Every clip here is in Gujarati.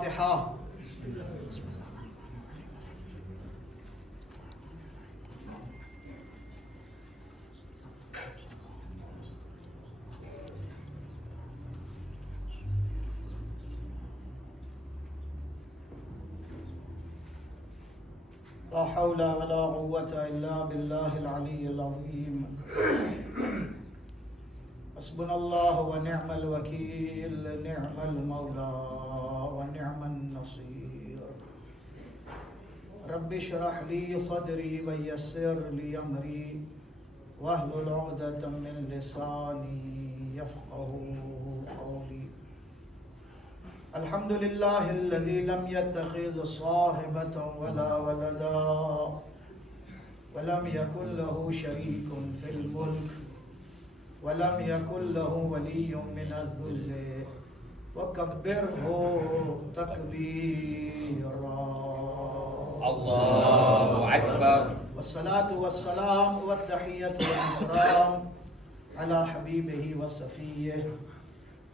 फातिहा। ला हौला वला कुव्वता इल्ला बिल्लाहिल अलिय्यिल अज़ीम। हस्बुनल्लाहु व निअमल वकील, निअमल मौला व निअमन नसीर। रब्बि इश्रह ली सदरी व यस्सिर ली अमरी वहलुल उक़दतम मिन लिसानी यफ़क़हू क़ौली। अल्हम्दुलिल्लाहिल्लज़ी लम यत्तखिज़ साहिबतन वला वलदा वलम यकुन लहू शरीकुन फिल मुल्क वलम यकुन लहू वलिय्युम मिनज़-ज़ुल्ल वकब्बिरहू तकबीरा। अल्लाहु अकबर। वस्सलातु वस्सलाम वत्तहिय्यतु वल-इकराम अला हबीबिही व सफ़ीय्यिही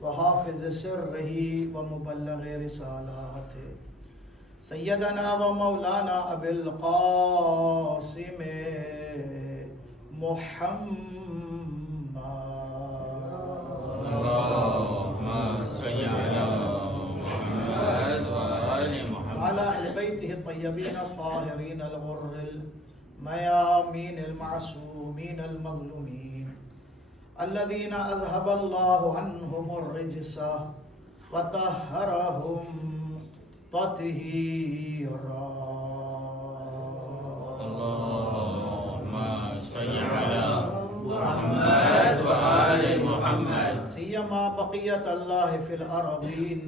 व हाफ़िज़ सिर्रिही व मुबल्लिग़ रिसालातिही सय्यदना व मौलाना अबिल क़ासिम मुहम्मद। अल्लाहुम्मा सल्लि अला मुहम्मद व आलि मुहम्मद व अला अहलि बैतिही अत-तय्यबीन अत-ताहिरीन अल-ग़ुर्रिल मयामीन अल-मअसूमीन अल-मज़लूमीन अल्लज़ीना अज़हबल्लाहु अन्हुमुर रिज्सा व तह्हरहुम तत्हीरा। अल्लाहुम्मा सल्लि अला मुहम्मद व आलि मुहम्मद सियमा बक़ियत अल्लाह फिल अर्ज़ीन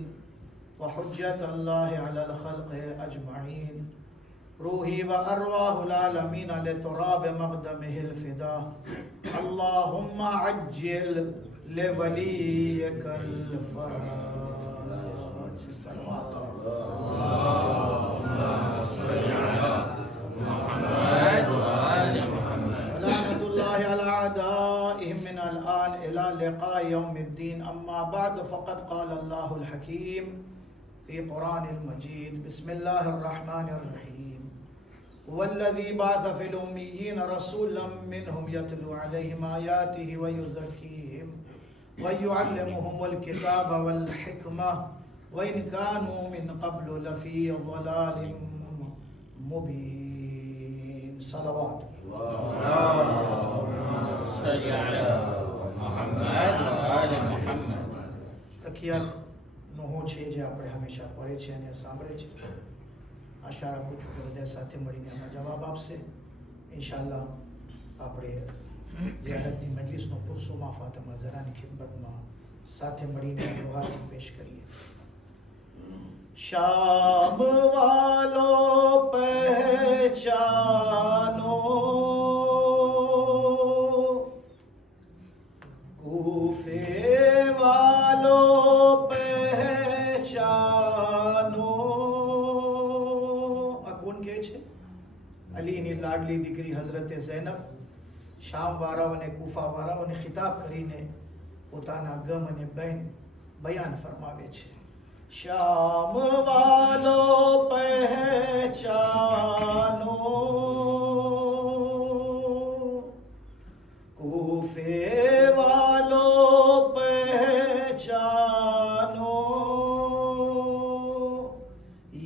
व हुज्जत अल्लाह अलल ख़ल्क़ि अजमईन। रूही व अरवाहुल आलमीन लितुराब मक़दमिहिल फ़िदा। अल्लाहुम्मा अज्जिल लिवलिय्यिकल फ़रज। अल्लाहुम्मा सल्लि अला मुहम्मद व आलि मुहम्मद लअनतुल्लाहि अला अदाइहिम मिनल आन इला लिक़ाइ यौमिद्दीन। अम्मा बअद फ़क़द क़ाल अल्लाहुल हकीम फ़ी क़ुरानिल मजीद। बिस्मिल्लाहिर रहमानिर रहीम। वल्लज़ी बअस फ़िल उम्मिय्यीन रसूलन मिनहुम यतलू अलैहिम आयातिहि व युज़क्कीहिम व युअल्लिमुहुमुल किताब वल हिकमह व इन कानू मिन क़ब्लु लफ़ी ज़लालिम मुबीन। सलवात। अल्लाहुम्मा सल्लि अला मुहम्मद व आलि मुहम्मद। પ્રખ્યાત નોહો છે જે આપણે હંમેશા પઢે છે અને સાંભળે છે। આશા રાખું છું કે બધા સાથે મળીને આમાં જવાબ આપશે। ઇન્શાઅલ્લાહ આપણે ઝિયારતની મજલિસનો પુરસુમા ફાતિમા ઝહરાની ખિદમતમાં સાથે મળીને દુઆ પેશ કરીએ। शाम वालों पहचानो कूफे वालों पहचानो। આ કોણ કહે છે? અલીની લાડલી દીકરી હઝરત ઝૈનબ શામ વાળાઓને કૂફા વાળાઓને ખિતાબ કરીને પોતાના ગમ અને બહેન બયાન ફરમાવે છે। शाम वालों पहचानो कूफे वालों पहचानो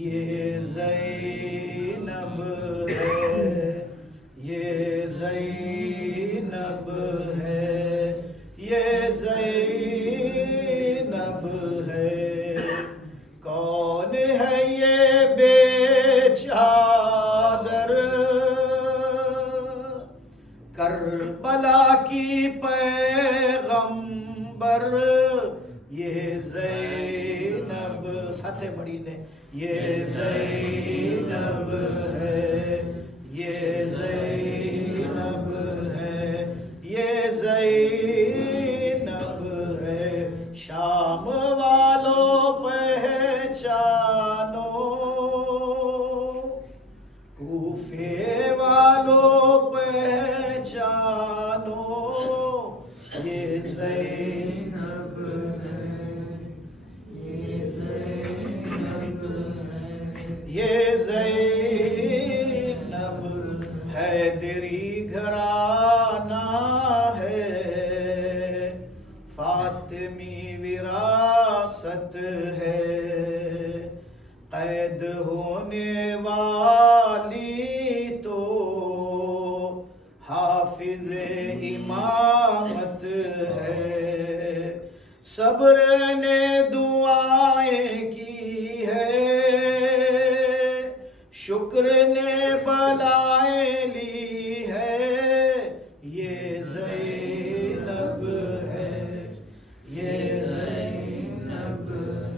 ये ज़ैनब है, ये ज़ैनब है, ये ज़ैनब है। कौन है ये बेचादर करबला की पैगंबर ये ज़ैनब। साथे મળીને ये ज़ैनब है, ये ज़ैनब है, ये ज़ैनब है। शाम वालों पहचानो कूफे वालों पहचानो ये ज़ैनब है, ये ज़ैनब ये ज़ैनब हैदरी घराना है, फातिमी विरासत है, कैद होने वाली तो हाफिज इमामत है। सब्र ने दुआएं की है, शुक्र ने बलाएं ली है, ये ज़ैनब है, ये ज़ैनब है,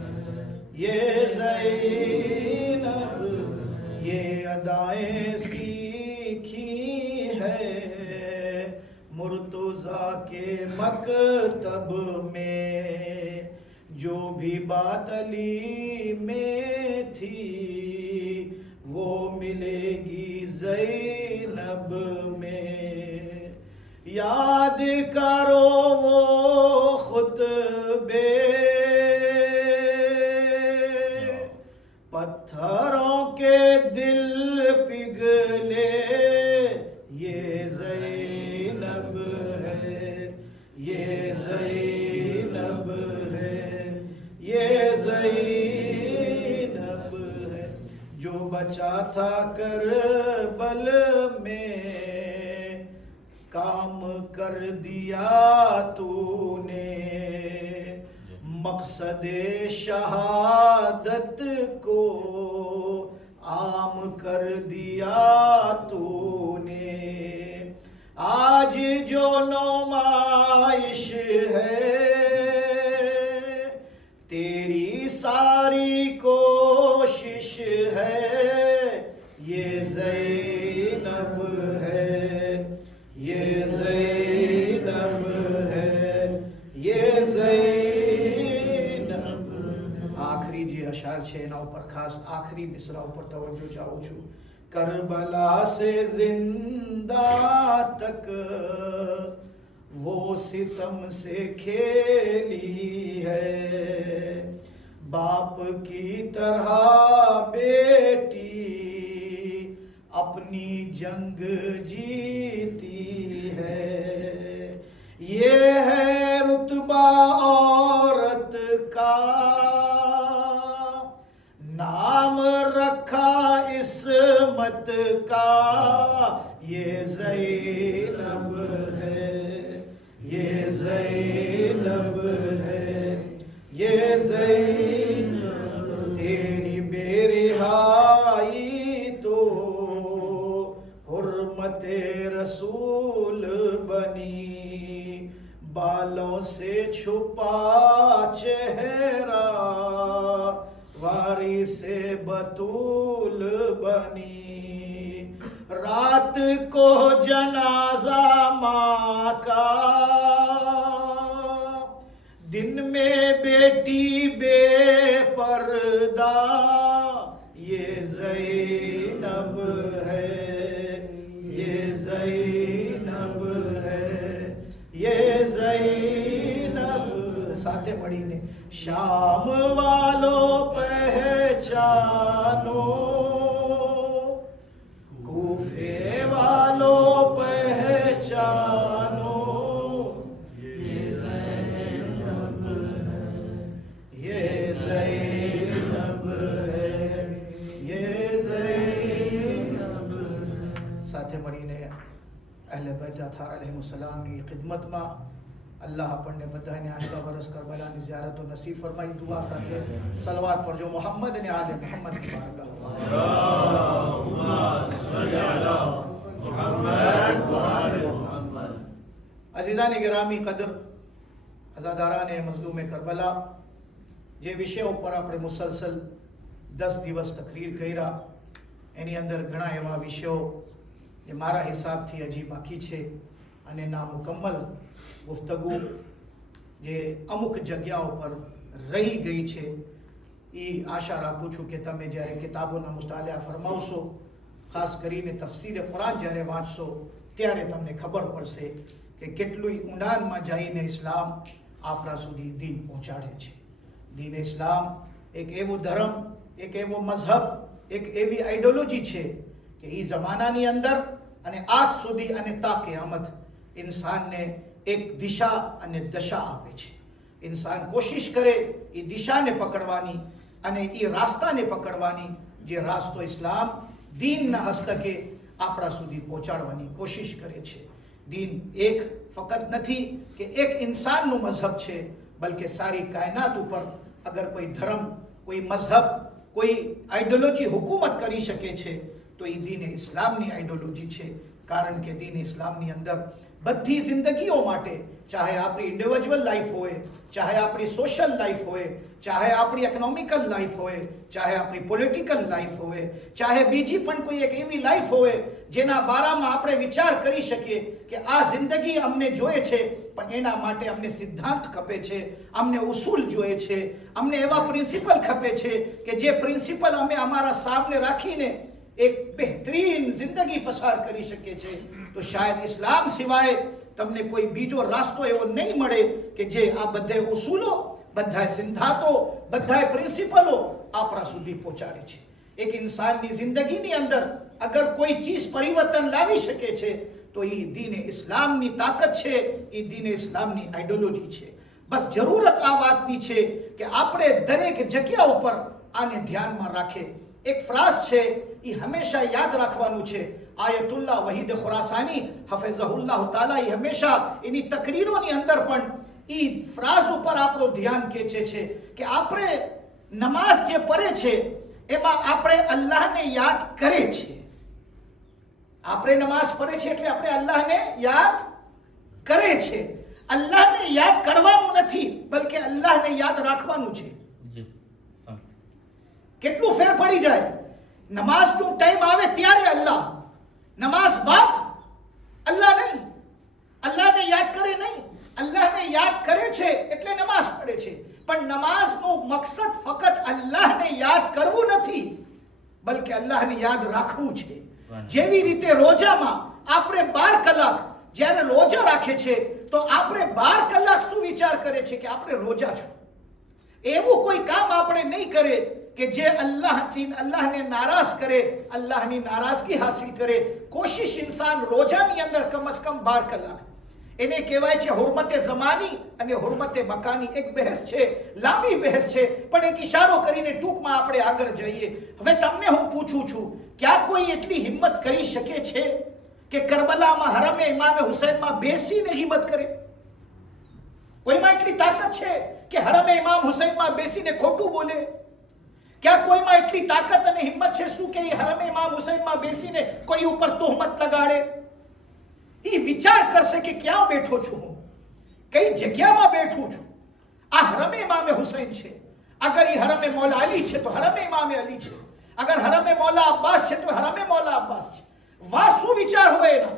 ये ज़ैनब, ये अदाएं सीखी है मुर्तज़ा के मकतब में। जो भी बात अली में थी वो मिलेगी ज़ैनब में। याद करो वो खुतबे, पत्थरों के दिल पिघले, ये ज़ैनब है, ये ज़ैनब है, ये ज़ैनब है। जो बचा था करबल में काम कर दिया तूने, मकसद शहादत को आम कर दिया तूने। आज जो नुमाइश है तेरी सारी कोशिश है, ये ज़ैनब है, ये ज़ैनब है, ये ज़ैनब। आखिरी जे अशार छे एना ઉપર ખાસ આખરી મિસરા ઉપર તવજ્જો ચાહું છું। करबला से जिंदा तक वो सितम से खेली है, बाप की तरह बेटी अपनी जंग जीती है। ये है रुतबा औरत का, नाम रखा इस्मत का, ये ज़ैनब है, ये ज़ैनब है, ये ज़ैनब। तेरी बेरिहाई तो हुर्मते रसूल बनी, बालों से छुपा चेहरा वारी से बतूल बनी। रात को जनाजा माँ का, दिन में बेटी बेपर्दा, ये ज़ैनब है, ये ज़ैनब है, ये ज़ैनब। साथे મળીને शाम वालों पहचानो, कूफे वालों पहचानो, ये ज़ैनब है, ये ज़ैनब है, ये ज़ैनब। साथे મળીને અહલે बैत अथार अलैहिस्सलाम ની ખિદમતમાં अल्लाह આપણને બધાને આગલા વર્ષ કરબલાની ઝિયારત નસીબ ફરમાઈ। દુઆ સાથે સલવાત પર જો મોહમ્મદ અને આલે મોહમ્મદ की बारगाह। अल्लाहुम्मा सल्ली अला मुहम्मद व आले मुहम्मद। अज़ीज़ान गिरामी कदर, अज़ादारान मज़लूम करबला, જે વિષયો પર આપણે મુસલસલ 10 દિવસ તકરીર કર્યા, એની અંદર ઘણા એવા વિષયો જે મારા હિસાબથી હજી બાકી છે અને ના મુકમ્મલ ગુફ્તગુ જે અમુક જગ્યાઓ પર રહી ગઈ છે, એ આશા રાખું છું કે તમે જ્યારે કિતાબોના મુતાલિયા ફરમાવશો, ખાસ કરીને તફસીર કુરાન જ્યારે વાંચશો ત્યારે તમને ખબર પડશે કે કેટલું ઊંડાણમાં જઈને ઇસ્લામ આપણા સુધી દીન પહોંચાડે છે। દીન ઇસ્લામ એક એવો ધર્મ, એક એવો મઝહબ એક એવી આઈડિયોલોજી છે કે એ જમાનાની અંદર અને આજ સુધી અને તા કિયામત ઇન્સાનને એક દિશા અને દશા આપે છે. ઇન્સાન કોશિશ કરે એ દિશાને પકડવાની અને એ રાસ્તાને પકડવાની, જે રાસ્તો ઇસ્લામ દીનના હસ્તકે આપણા સુધી પહોંચાડવાની કોશિશ કરે છે. દીન એક ફક્ત નથી કે એક ઇન્સાનનું મઝહબ છે, બલકે સારી કાયનાત ઉપર અગર કોઈ ધર્મ, કોઈ મઝહબ, કોઈ આઈડિયોલોજી હુકૂમત કરી શકે છે તો એ દીન ઇસ્લામની આઈડિયોલોજી છે. કારણ કે દીન ઇસ્લામની અંદર બધી જિંદગીઓ માટે, ચાહે આપણી ઇન્ડિવિજ્યુઅલ લાઈફ હોય, ચાહે આપણી સોશિયલ લાઈફ હોય, ચાહે આપણી ઇકોનોમિકલ લાઈફ હોય, ચાહે આપણી પોલિટિકલ લાઈફ હોય, ચાહે બીજી પણ કોઈ એક એવી લાઈફ હોય જેના બારામાં આપણે વિચાર કરી શકીએ કે આ જિંદગી અમને જોઈએ છે, પણ એના માટે અમને સિદ્ધાંત ખપે છે, અમને ઉસૂલ જોઈએ છે, અમને એવા પ્રિન્સિપલ ખપે છે કે જે પ્રિન્સિપલ અમે અમારા સામે રાખીને એક બહેતરીન જિંદગી પસાર કરી શકીએ છીએ. તો શાયદ ઇસ્લામ સિવાય તમને કોઈ બીજો રાસ્તો એવો નહીં મળે કે જે આ બધા ઉસૂલો, બધા સિદ્ધાંતો, બધા પ્રિન્સિપલો આપણા સુધી પહોંચાડે છે. એક ઇન્સાનની જિંદગીની અંદર અગર કોઈ ચીજ પરિવર્તન લાવી શકે છે તો એ દીન ઇસ્લામની તાકાત છે, એ દીન ઇસ્લામની આઈડિયોલોજી છે. બસ જરૂરત આ વાતની છે કે આપણે દરેક જગ્યા ઉપર આને ધ્યાનમાં રાખે. એક ફ્રાઝ છે એ હંમેશા યાદ રાખવાનું છે. આયતુલ્લાહ વહીદ ખુરાસાની હફિઝહુલ્લાહ તાલા એ હંમેશા એની તકરીરોની અંદર પણ એ ફ્રાઝ ઉપર આપણું ધ્યાન ખેંચે છે કે આપણે નમાઝ જે પઢે છે એમાં આપણે અલ્લાહને યાદ કરે છે. આપણે નમાઝ પઢે છે એટલે આપણે અલ્લાહને યાદ કરે છે. અલ્લાહને યાદ કરવાનું નથી, બલકે અલ્લાહને યાદ રાખવાનું છે. કેટલું ફેર પડી જાય. નમાઝનો ટાઈમ આવે ત્યારે અલ્લાહ, નમાઝ બાદ અલ્લાહ નહીં. અલ્લાહને યાદ કરે નહીં, અલ્લાહને યાદ કરે છે એટલે નમાઝ પઢે છે. પણ નમાઝનો મકસદ ફક્ત અલ્લાહને યાદ કરવું નથી, બલકે અલ્લાહને યાદ રાખવું છે. જેવી રીતે રોજામાં આપણે 12 કલાક જ્યારે રોજા રાખે છે તો આપણે 12 કલાક શું વિચાર કરે છે કે આપણે રોજા છો. એવું કોઈ કામ આપણે નહીં કરે કે જે અલ્લાહને નારાજ કરે, અલ્લાહની નારાજગી હાસિલ કરે. કોશિશ ઇન્સાન રોજાની અંદર કમસ કમ 12 કલાક. એને કહેવાય છે હુરમતે ઝમાની અને હુરમતે મકાની. એક બહેસ છે, લાંબી બહેસ છે, પણ એક ઇશારો કરીને ટૂંકમાં આપણે આગળ જઈએ. હવે તમને હું પૂછું છું, ક્યાં કોઈ એટલી હિંમત કરી શકે છે કે કરબલામાં હરમે ઇમામે હુસૈનમાં બેસીને ગીબત કરે? કોઈમાં એટલી તાકાત છે કે હરમે ઇમામ હુસૈનમાં બેસીને ખોટું બોલે? ક્યાં કોઈમાં એટલી તાકાત અને હિંમત છે શું કે હરમે ઇમામ હુસૈનમાં બેસીને કોઈ ઉપર તોહમત લગાડે? એ વિચાર કરશે કે ક્યાં બેઠો છું હું, કઈ જગ્યામાં બેઠું છું. આ હરમે ઇમામે હુસૈન છે. અગર એ હરમે મૌલા અલી છે તો હરમે ઇમામે અલી છે. અગર હરમે મૌલા અબ્બાસ છે તો હરમે મૌલા અબ્બાસ છે. વાહ શું વિચાર હોય એના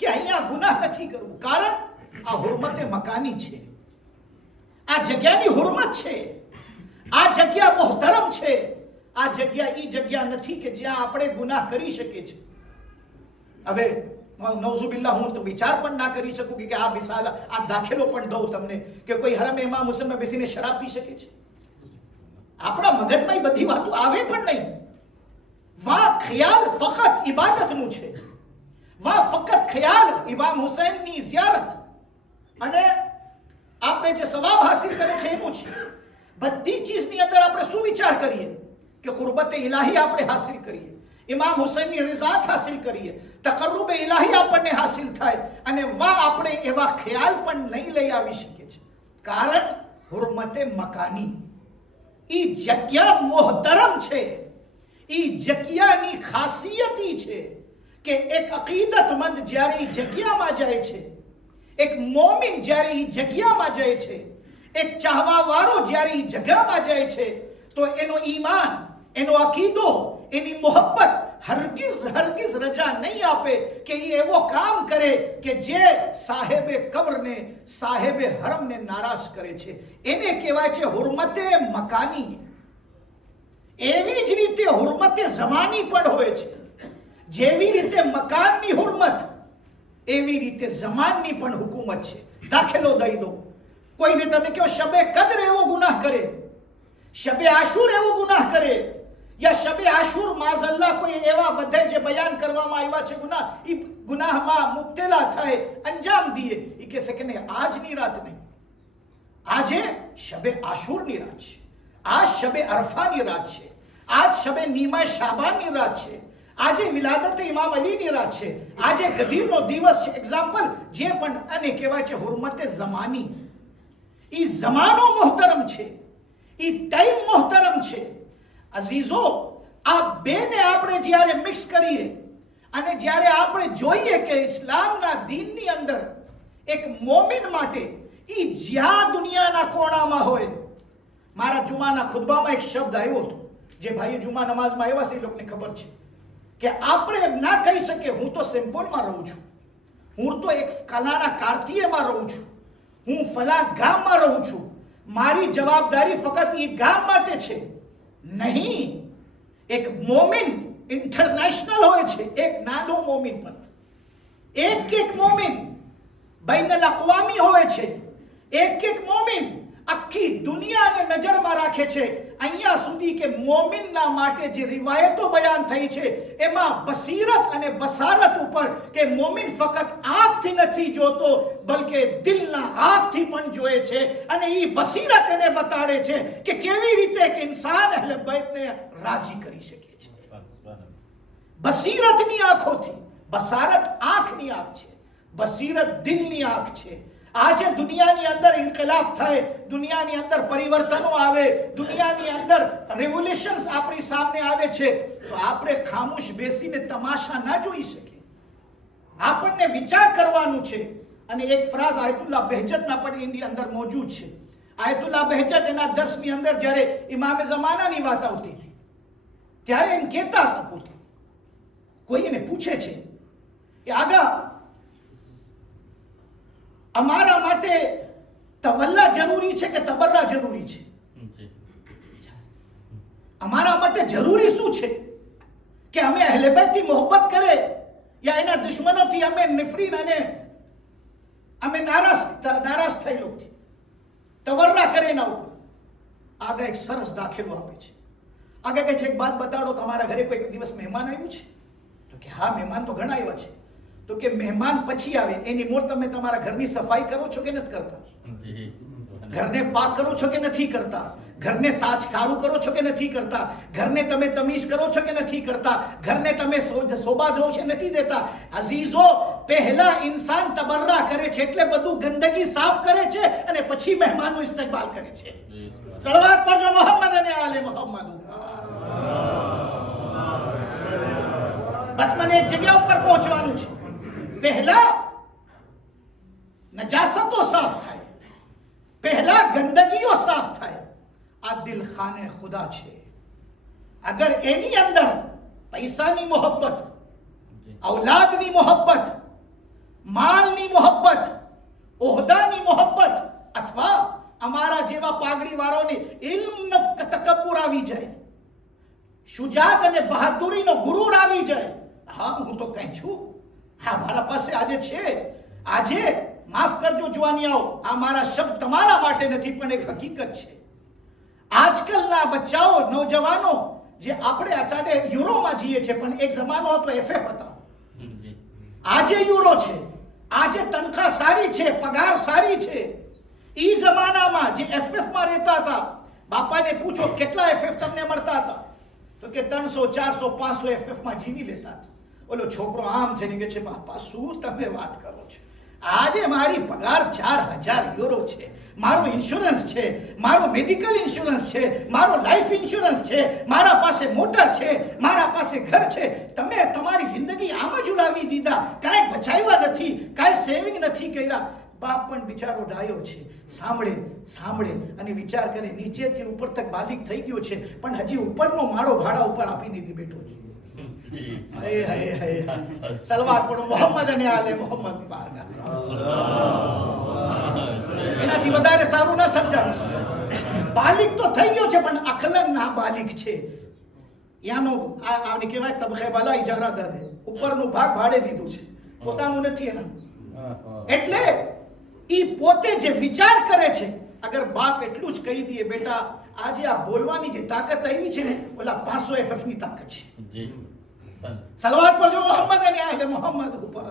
કે અહીંયા ગુનાહ નથી કરવું. કારણ આ હુરમતે મકાની છે, આ જગ્યાની હુરમત છે, આ જગ્યા મોહતરમ છે. આ જગ્યા ઈ જગ્યા નથી કે જ્યાં આપણે ગુનાહ કરી શકીએ છીએ. હવે નૌઝુબિલ્લાહ હું તો વિચાર પણ ના કરી શકું કે આ મિસાલ, આ દાખલો પણ દઉં તમને કે કોઈ હરમે ઇમામ હુસૈનમાં બેસીને શરાબ પી શકે છે? આપણા મગજમાં બધી વાતો આવે પણ નહીં. વાહ ખ્યાલ ફક્ત ઇબાદતનું છે. વાહ ફક્ત ખ્યાલ ઇમામ હુસૈનની ઝિયારત અને આપણે જે સવાબ હાસિલ કરે છે એનું છે. બધી ચીજની અંદર આપણે શું વિચાર કરીએ કે કુરબત ઇલાહી આપણે હાસિલ કરીએ, ઇમામ હુસૈનની રિઝાત હાસિલ કરીએ, તકર્રુબ ઇલાહી આપણને હાસિલ થાય. અને વાહ આપણે એવા ખ્યાલ પણ નહીં લઈ આવી શકીએ છીએ. કારણ હુરમતે મકાની, ઈ જગ્યા મોહતરમ છે. ઈ જગ્યાની ખાસિયત ઈ છે કે એક અકીદતમંદ જ્યારે ઈ જગ્યામાં જાય છે, એક મોમિન જ્યારે ઈ જગ્યામાં જાય છે, એક ચાહવા વાળો જ્યારે ઈ જગ્યામાં જાય છે તો એનો ઈમાન, એનો અકીદો, એની મોહબ્બત હરગિઝ રજા નહીં આપે કે એ એવો કામ કરે કે જે સાહેબે કબ્રને, સાહેબે હરમને નારાજ કરે છે. એને કહેવાય છે હુરમતે મકાની. એવી જ રીતે હુરમતે ઝમાની પણ હોય છે. જેવી રીતે મકાનની હુરમત, એવી રીતે ઝમાનની પણ હુકુમત છે. દાખલો દઈ દો. કોઈને તમે કહો શબે કદ્ર એવો ગુનાહ કરે, શબે આશુર એવો ગુનાહ કરે યા શબે આશુર માઝલ્લા કોઈ એવા બધે જે બયાન કરવામાં આવ્યા છે ગુનાહ, એ ગુનાહમાં મુબ્તલા થાય, અંજામ દીએ, એ કહેશે કે નહીં, આજની રાત નહીં, આજે શબે આશુરની રાત છે, આજ શબે અરફાની રાત છે, આજ શબે નીમા શાબાનની રાત છે, આજે વિલાદત ઇમામ અલીની રાત છે, આજે ગદીરનો દિવસ છે. એક્ઝામ્પલ જે પણ અને કહેવાય છે હુરમતે ઝમાની. ઈ ઝમાનો મોહતરમ છે, ઈ ટાઈમ મોહતરમ છે. અઝીઝો, આ બેને આપણે જ્યારે મિક્સ કરીએ અને જ્યારે આપણે જોઈએ કે ઇસ્લામના દીનની અંદર એક મોમિન માટે ઈ જ્યાં દુનિયાના કોણામાં હોય. મારા જુમાના ખુતબામાં એક શબ્દ આવ્યો હતો, જે ભાઈ જુમા નમાઝમાં આવ્યા છે એ લોકોને ખબર છે કે આપણે એમ ના કહી શકીએ હું તો સિમ્પોલમાં રહું છું, હું તો એક કલાના કાર્તિયેમાં રહું છું, હું ફલા ગામમાં રહું છું, મારી જવાબદારી ફક્ત એ ગામ માટે છે. નહીં, એક મોમિન ઇન્ટરનેશનલ હોય છે, એક નાનો મોમિન પણ, એક મોમિન બૈનલ અક્વામી હોય છે, એક મોમિન આખી દુનિયાને નજરમાં રાખે છે. અહીંયા સુધી કે મોમિનના માટે જે રિવાયતો બયાન થઈ છે એમાં બસીરત અને બસારત ઉપર કે મોમિન ફક્ત આંખથી નથી જોતો બલકે દિલના આંખથી પણ જોએ છે, અને એ બસીરત એને બતાડે છે કે કેવી રીતે એક ઇન્સાન અહલે બૈતને રાજી કરી શકે છે. બસીરતની આંખોથી, બસારત આંખની આંખ છે, બસીરત દિલની આંખ છે. આજે દુનિયાની અંદર ઇન્કલાબ થાય, દુનિયાની અંદર પરિવર્તનો આવે, દુનિયાની અંદર રેવોલ્યુશન્સ આપણી સામે આવે છે, તો આપણે ખામોશ બેસીને તમાશા ના જોઈ શકીએ. આપણને વિચાર કરવાનું છે. અને એક ફ્રાઝ આયતુલ્લાહ બહેજતના પણ એની અંદર મોજૂદ છે. આયતુલ્લાહ બહેજત એના દર્શની અંદર જ્યારે ઇમામે ઝમાનાની વાત આવતી હતી ત્યારે એમ કહેતા હતા, પોતે કોઈ એને પૂછે છે કે આગા અમારા માટે તવલ્લા જરૂરી છે કે તબર્રા જરૂરી છે? અમારા માટે જરૂરી શું છે કે અમે અહલે બેતથી મોહબ્બત કરે યા એના દુશ્મનોથી અમે નફરીન અને અમે નારાજ થઈ લોકો તવર્રા કરે એના ઉપર? આગળ એક સરસ દાખલો આપે છે. આગળ કહે છે એક વાત બતાડો, તમારા ઘરે કોઈ દિવસ મહેમાન આવ્યું છે? તો કે હા, મહેમાન તો ઘણા આવ્યા છે. તો કે મહેમાન પછી આવે એની મોર તમે તમારા ઘરની સફાઈ કરો છો કે નથી કરતા? ઘરને પાક કરો છો કે નથી કરતા? ઘરને સારું કરો છો કે નથી કરતા? ઘરને તમે તમીઝ કરો છો કે નથી કરતા? ઘરને તમે શોભા દો છો નથી દેતા? અઝીઝો, પહેલા ઇન્સાન તબર્રા કરે છે, એટલે બધું ગંદકી સાફ કરે છે અને પછી મહેમાનનો ઇસ્તકબાલ કરે છે. સલવાત પડજો મોહમ્મદ અને આલે મોહમ્મદ. બસ મને એક જગ્યા ઉપર પહોંચવાનું છે. પહેલા નજાસતો સાફ થાય, પહેલા ગંદગીઓ સાફ થાય. આ દિલ ખાને ખુદા છે. અગર એની અંદર પૈસાની મોહબ્બત, ઔલાદની મોહબ્બત, માલની મોહબ્બત, ઓહદાની મોહબ્બત અથવા અમારા જેવા પાઘડી વાળાને ઇલ્મનો તકબ્બુર આવી જાય, શુજાત અને બહાદુરીનો ગુરુર આવી જાય, હા હું તો કઈ છું, હા મારા પાસે આજે છે, આજે માફ કરજો જુવાનિયાઓ, આ મારા શબ્દ તમારા માટે નથી પણ એક હકીકત છે. આજકાલના બચ્ચાઓ, નૌજવાનો જે આપણે અચાડે યુરોમાં જીએ છે, પણ એક જમાનો હતો એફએફ હતા. આજે યુરો છે, આજે તનખા સારી છે, પગાર સારી છે. ઈ જમાનામાં જે એફએફમાં રહેતા હતા, બાપાને પૂછો કેટલા એફએફ તમને મળતા હતા? તો કે 300, 400, 500 એફએફમાં જીવી લેતા હતા. ઓલો છોકરો આમ થઈને કે છે, બાપા શું તમે વાત કરો છો? આજે મારી પગાર 4000 યુરો છે, મારો ઇન્સ્યોરન્સ છે, મારો મેડિકલ ઇન્સ્યોરન્સ છે, મારો લાઈફ ઇન્સ્યોરન્સ છે, મારા પાસે મોટર છે, મારા પાસે ઘર છે. તમે તમારી જિંદગી આમ જ ઉડાવી દીધા, કાંઈ બચાવ્યા નથી, કાંઈ સેવિંગ નથી કર્યા. બાપ પણ બિચારો ડાયો છે, સાંભળે અને વિચાર કરે, નીચેથી ઉપર તક બાલિક થઈ ગયો છે, પણ હજી ઉપરનો માળો ભાડા ઉપર આપી દીધી બેઠો છે. સલવાત પડો મોહમ્મદ અને આલે મોહમ્મદ. એનાથી વધારે સારું ના સમજાવીશું. બાલિક તો થઈ ગયો છે પણ અખલન ના બાલિક છે. યાનો આને કહેવાય તબખે બાલા ઇજારા દે, ઉપરનો ભાગ ભાડે દીધું છે, પોતાનું નથી એના. એટલે ઈ પોતે જે વિચાર કરે છે, અગર બાપ એટલું જ કહી દે, બેટા આજે આ બોલવાની જે તાકાત આવી છે ને ઓલા 500 FF ની તાકાત છે. જી સંત સલવાત પર જો મોહમ્મદ અને આલે મોહમ્મદ ઉપર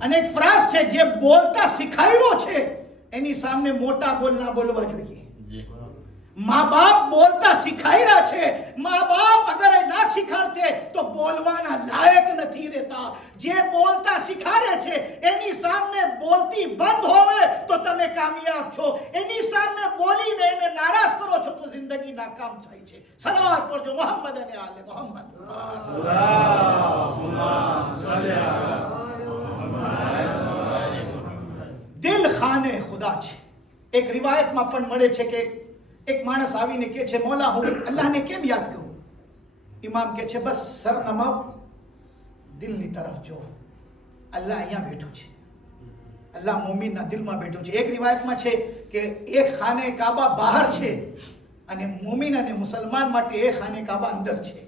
અને એક ફ્રાઝ છે જે બોલતા શીખાયડો છે એની સામે મોટા બોલ ના બોલવા જોઈએ. જી माँ बाप बोलता सिखाया છે. माँ बाप अगर ना सिखाते तो बोलवाना लायक નથી રહેતા. જે બોલતા શીખાડે છે એની સામે બોલતી બંધ હોવે તો તમે કામયાબ છો. એની સામે બોલીને એને નારાજ કરો છો તો જિંદગી નાકામ થાય છે. સલાવત પડજો મોહમ્મદ અને આલે મોહમ્મદ. દિલ ખાને ખુદા છે. એક રિવાયતમાં પણ મળે છે કે એક માણસ આવીને કહે છે મૌલા હું અલ્લાહને કેમ યાદ કરું? ઇમામ કહે છે બસ સર નમાવ, દિલની તરફ જો. અલ્લાહ અહીંયા બેઠું છે. અલ્લાહ મોમિનના દિલમાં બેઠું છે. એક રિવાયતમાં છે કે એક ખાને કાબા બહાર છે અને મોમિન અને મુસલમાન માટે એક ખાને કાબા અંદર છે.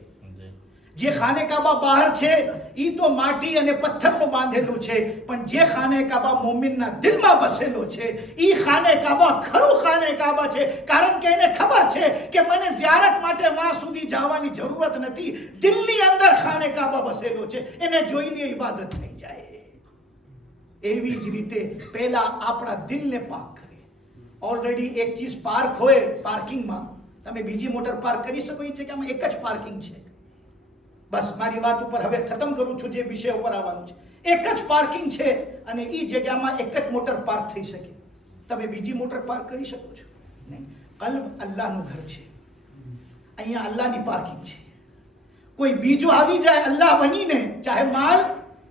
જે ખાને કાબા બહાર છે ઈ તો માટી અને પથ્થરનું બાંધેલું છે, પણ જે ખાને કાબા મોમિનના દિલમાં બસેલો છે ઈ ખાને કાબા ખરું ખાને કાબા છે. કારણ કે એને ખબર છે કે મને ઝિયારત માટે વાં સુધી જવાની જરૂરત નથી. દિલની અંદર ખાને કાબા બસેલો છે, એને જોઈને ઇબાદત થઈ જાય. એવી જ રીતે પહેલા આપણા દિલને પાક કરીએ. ઓલરેડી એક ચીજ પાર્ક હોય પાર્કિંગમાં, તમે બીજી મોટર પાર્ક કરી શકો. એ છે કે આમાં એક જ પાર્કિંગ છે. બસ મારી વાત ઉપર હવે ખતમ કરું છું, જે વિષય ઉપર આવવાનું છે. એક જ પાર્કિંગ છે અને એ જગ્યામાં એક જ મોટર પાર્ક થઈ શકે. તમે બીજી મોટર પાર્ક કરી શકો છો નહીં. કલ્બ અલ્લાહનું ઘર છે. અહીંયા અલ્લાહની પાર્કિંગ છે. કોઈ બીજો આવી જાય અલ્લાહ બનીને, ચાહે માલ,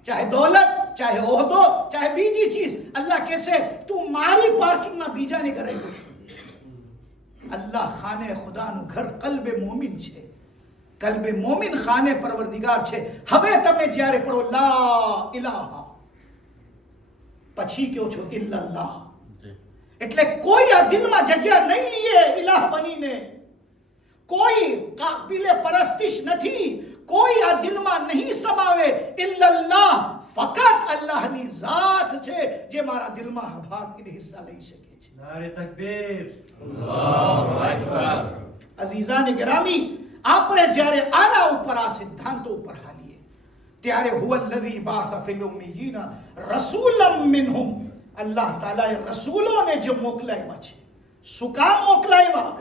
ચાહે દોલત, ચાહે ઓહદો, ચાહે બીજી ચીજ, અલ્લાહ કહેશે તું મારી પાર્કિંગમાં બીજાને ઘરે આવ્યો છે. અલ્લાહ ખાને ખુદાનું ઘર કલ્બે મોમિન છે. કલ્બે મોમિન ખાને પરવરદિગાર છે. હવે તમે જ્યારે પડો લા ઇલાહા પછી કહો છો ઇલ્લલ્લાહ, એટલે કોઈ આ દિલમાં જગ્યા નહીં લીએ ઇલાહ બનીને. કોઈ કાબિલે પરસ્તિશ નથી, કોઈ આ દિલમાં નહીં સમાવે. ઇલ્લલ્લાહ ફકત અલ્લાહની ઝાત છે જે મારા દિલમાં ભાગ હિસ્સા લઈ શકે છે. નારે તકબીર, અલ્લાહુ અકબર. અઝીઝાને ગરામી, આપણે જ્યારે આના ઉપર આ સિદ્ધાંતો ઉપર હાલીએ ત્યારે હુવલ્લઝી બાસા ફિલ ઉમ્મિયીના રસૂલમ મિનહુમ, અલ્લાહ તાલાએ રસૂલોને જે મોકલાવ્યા છે. શું કામ મોકલાવ્યા?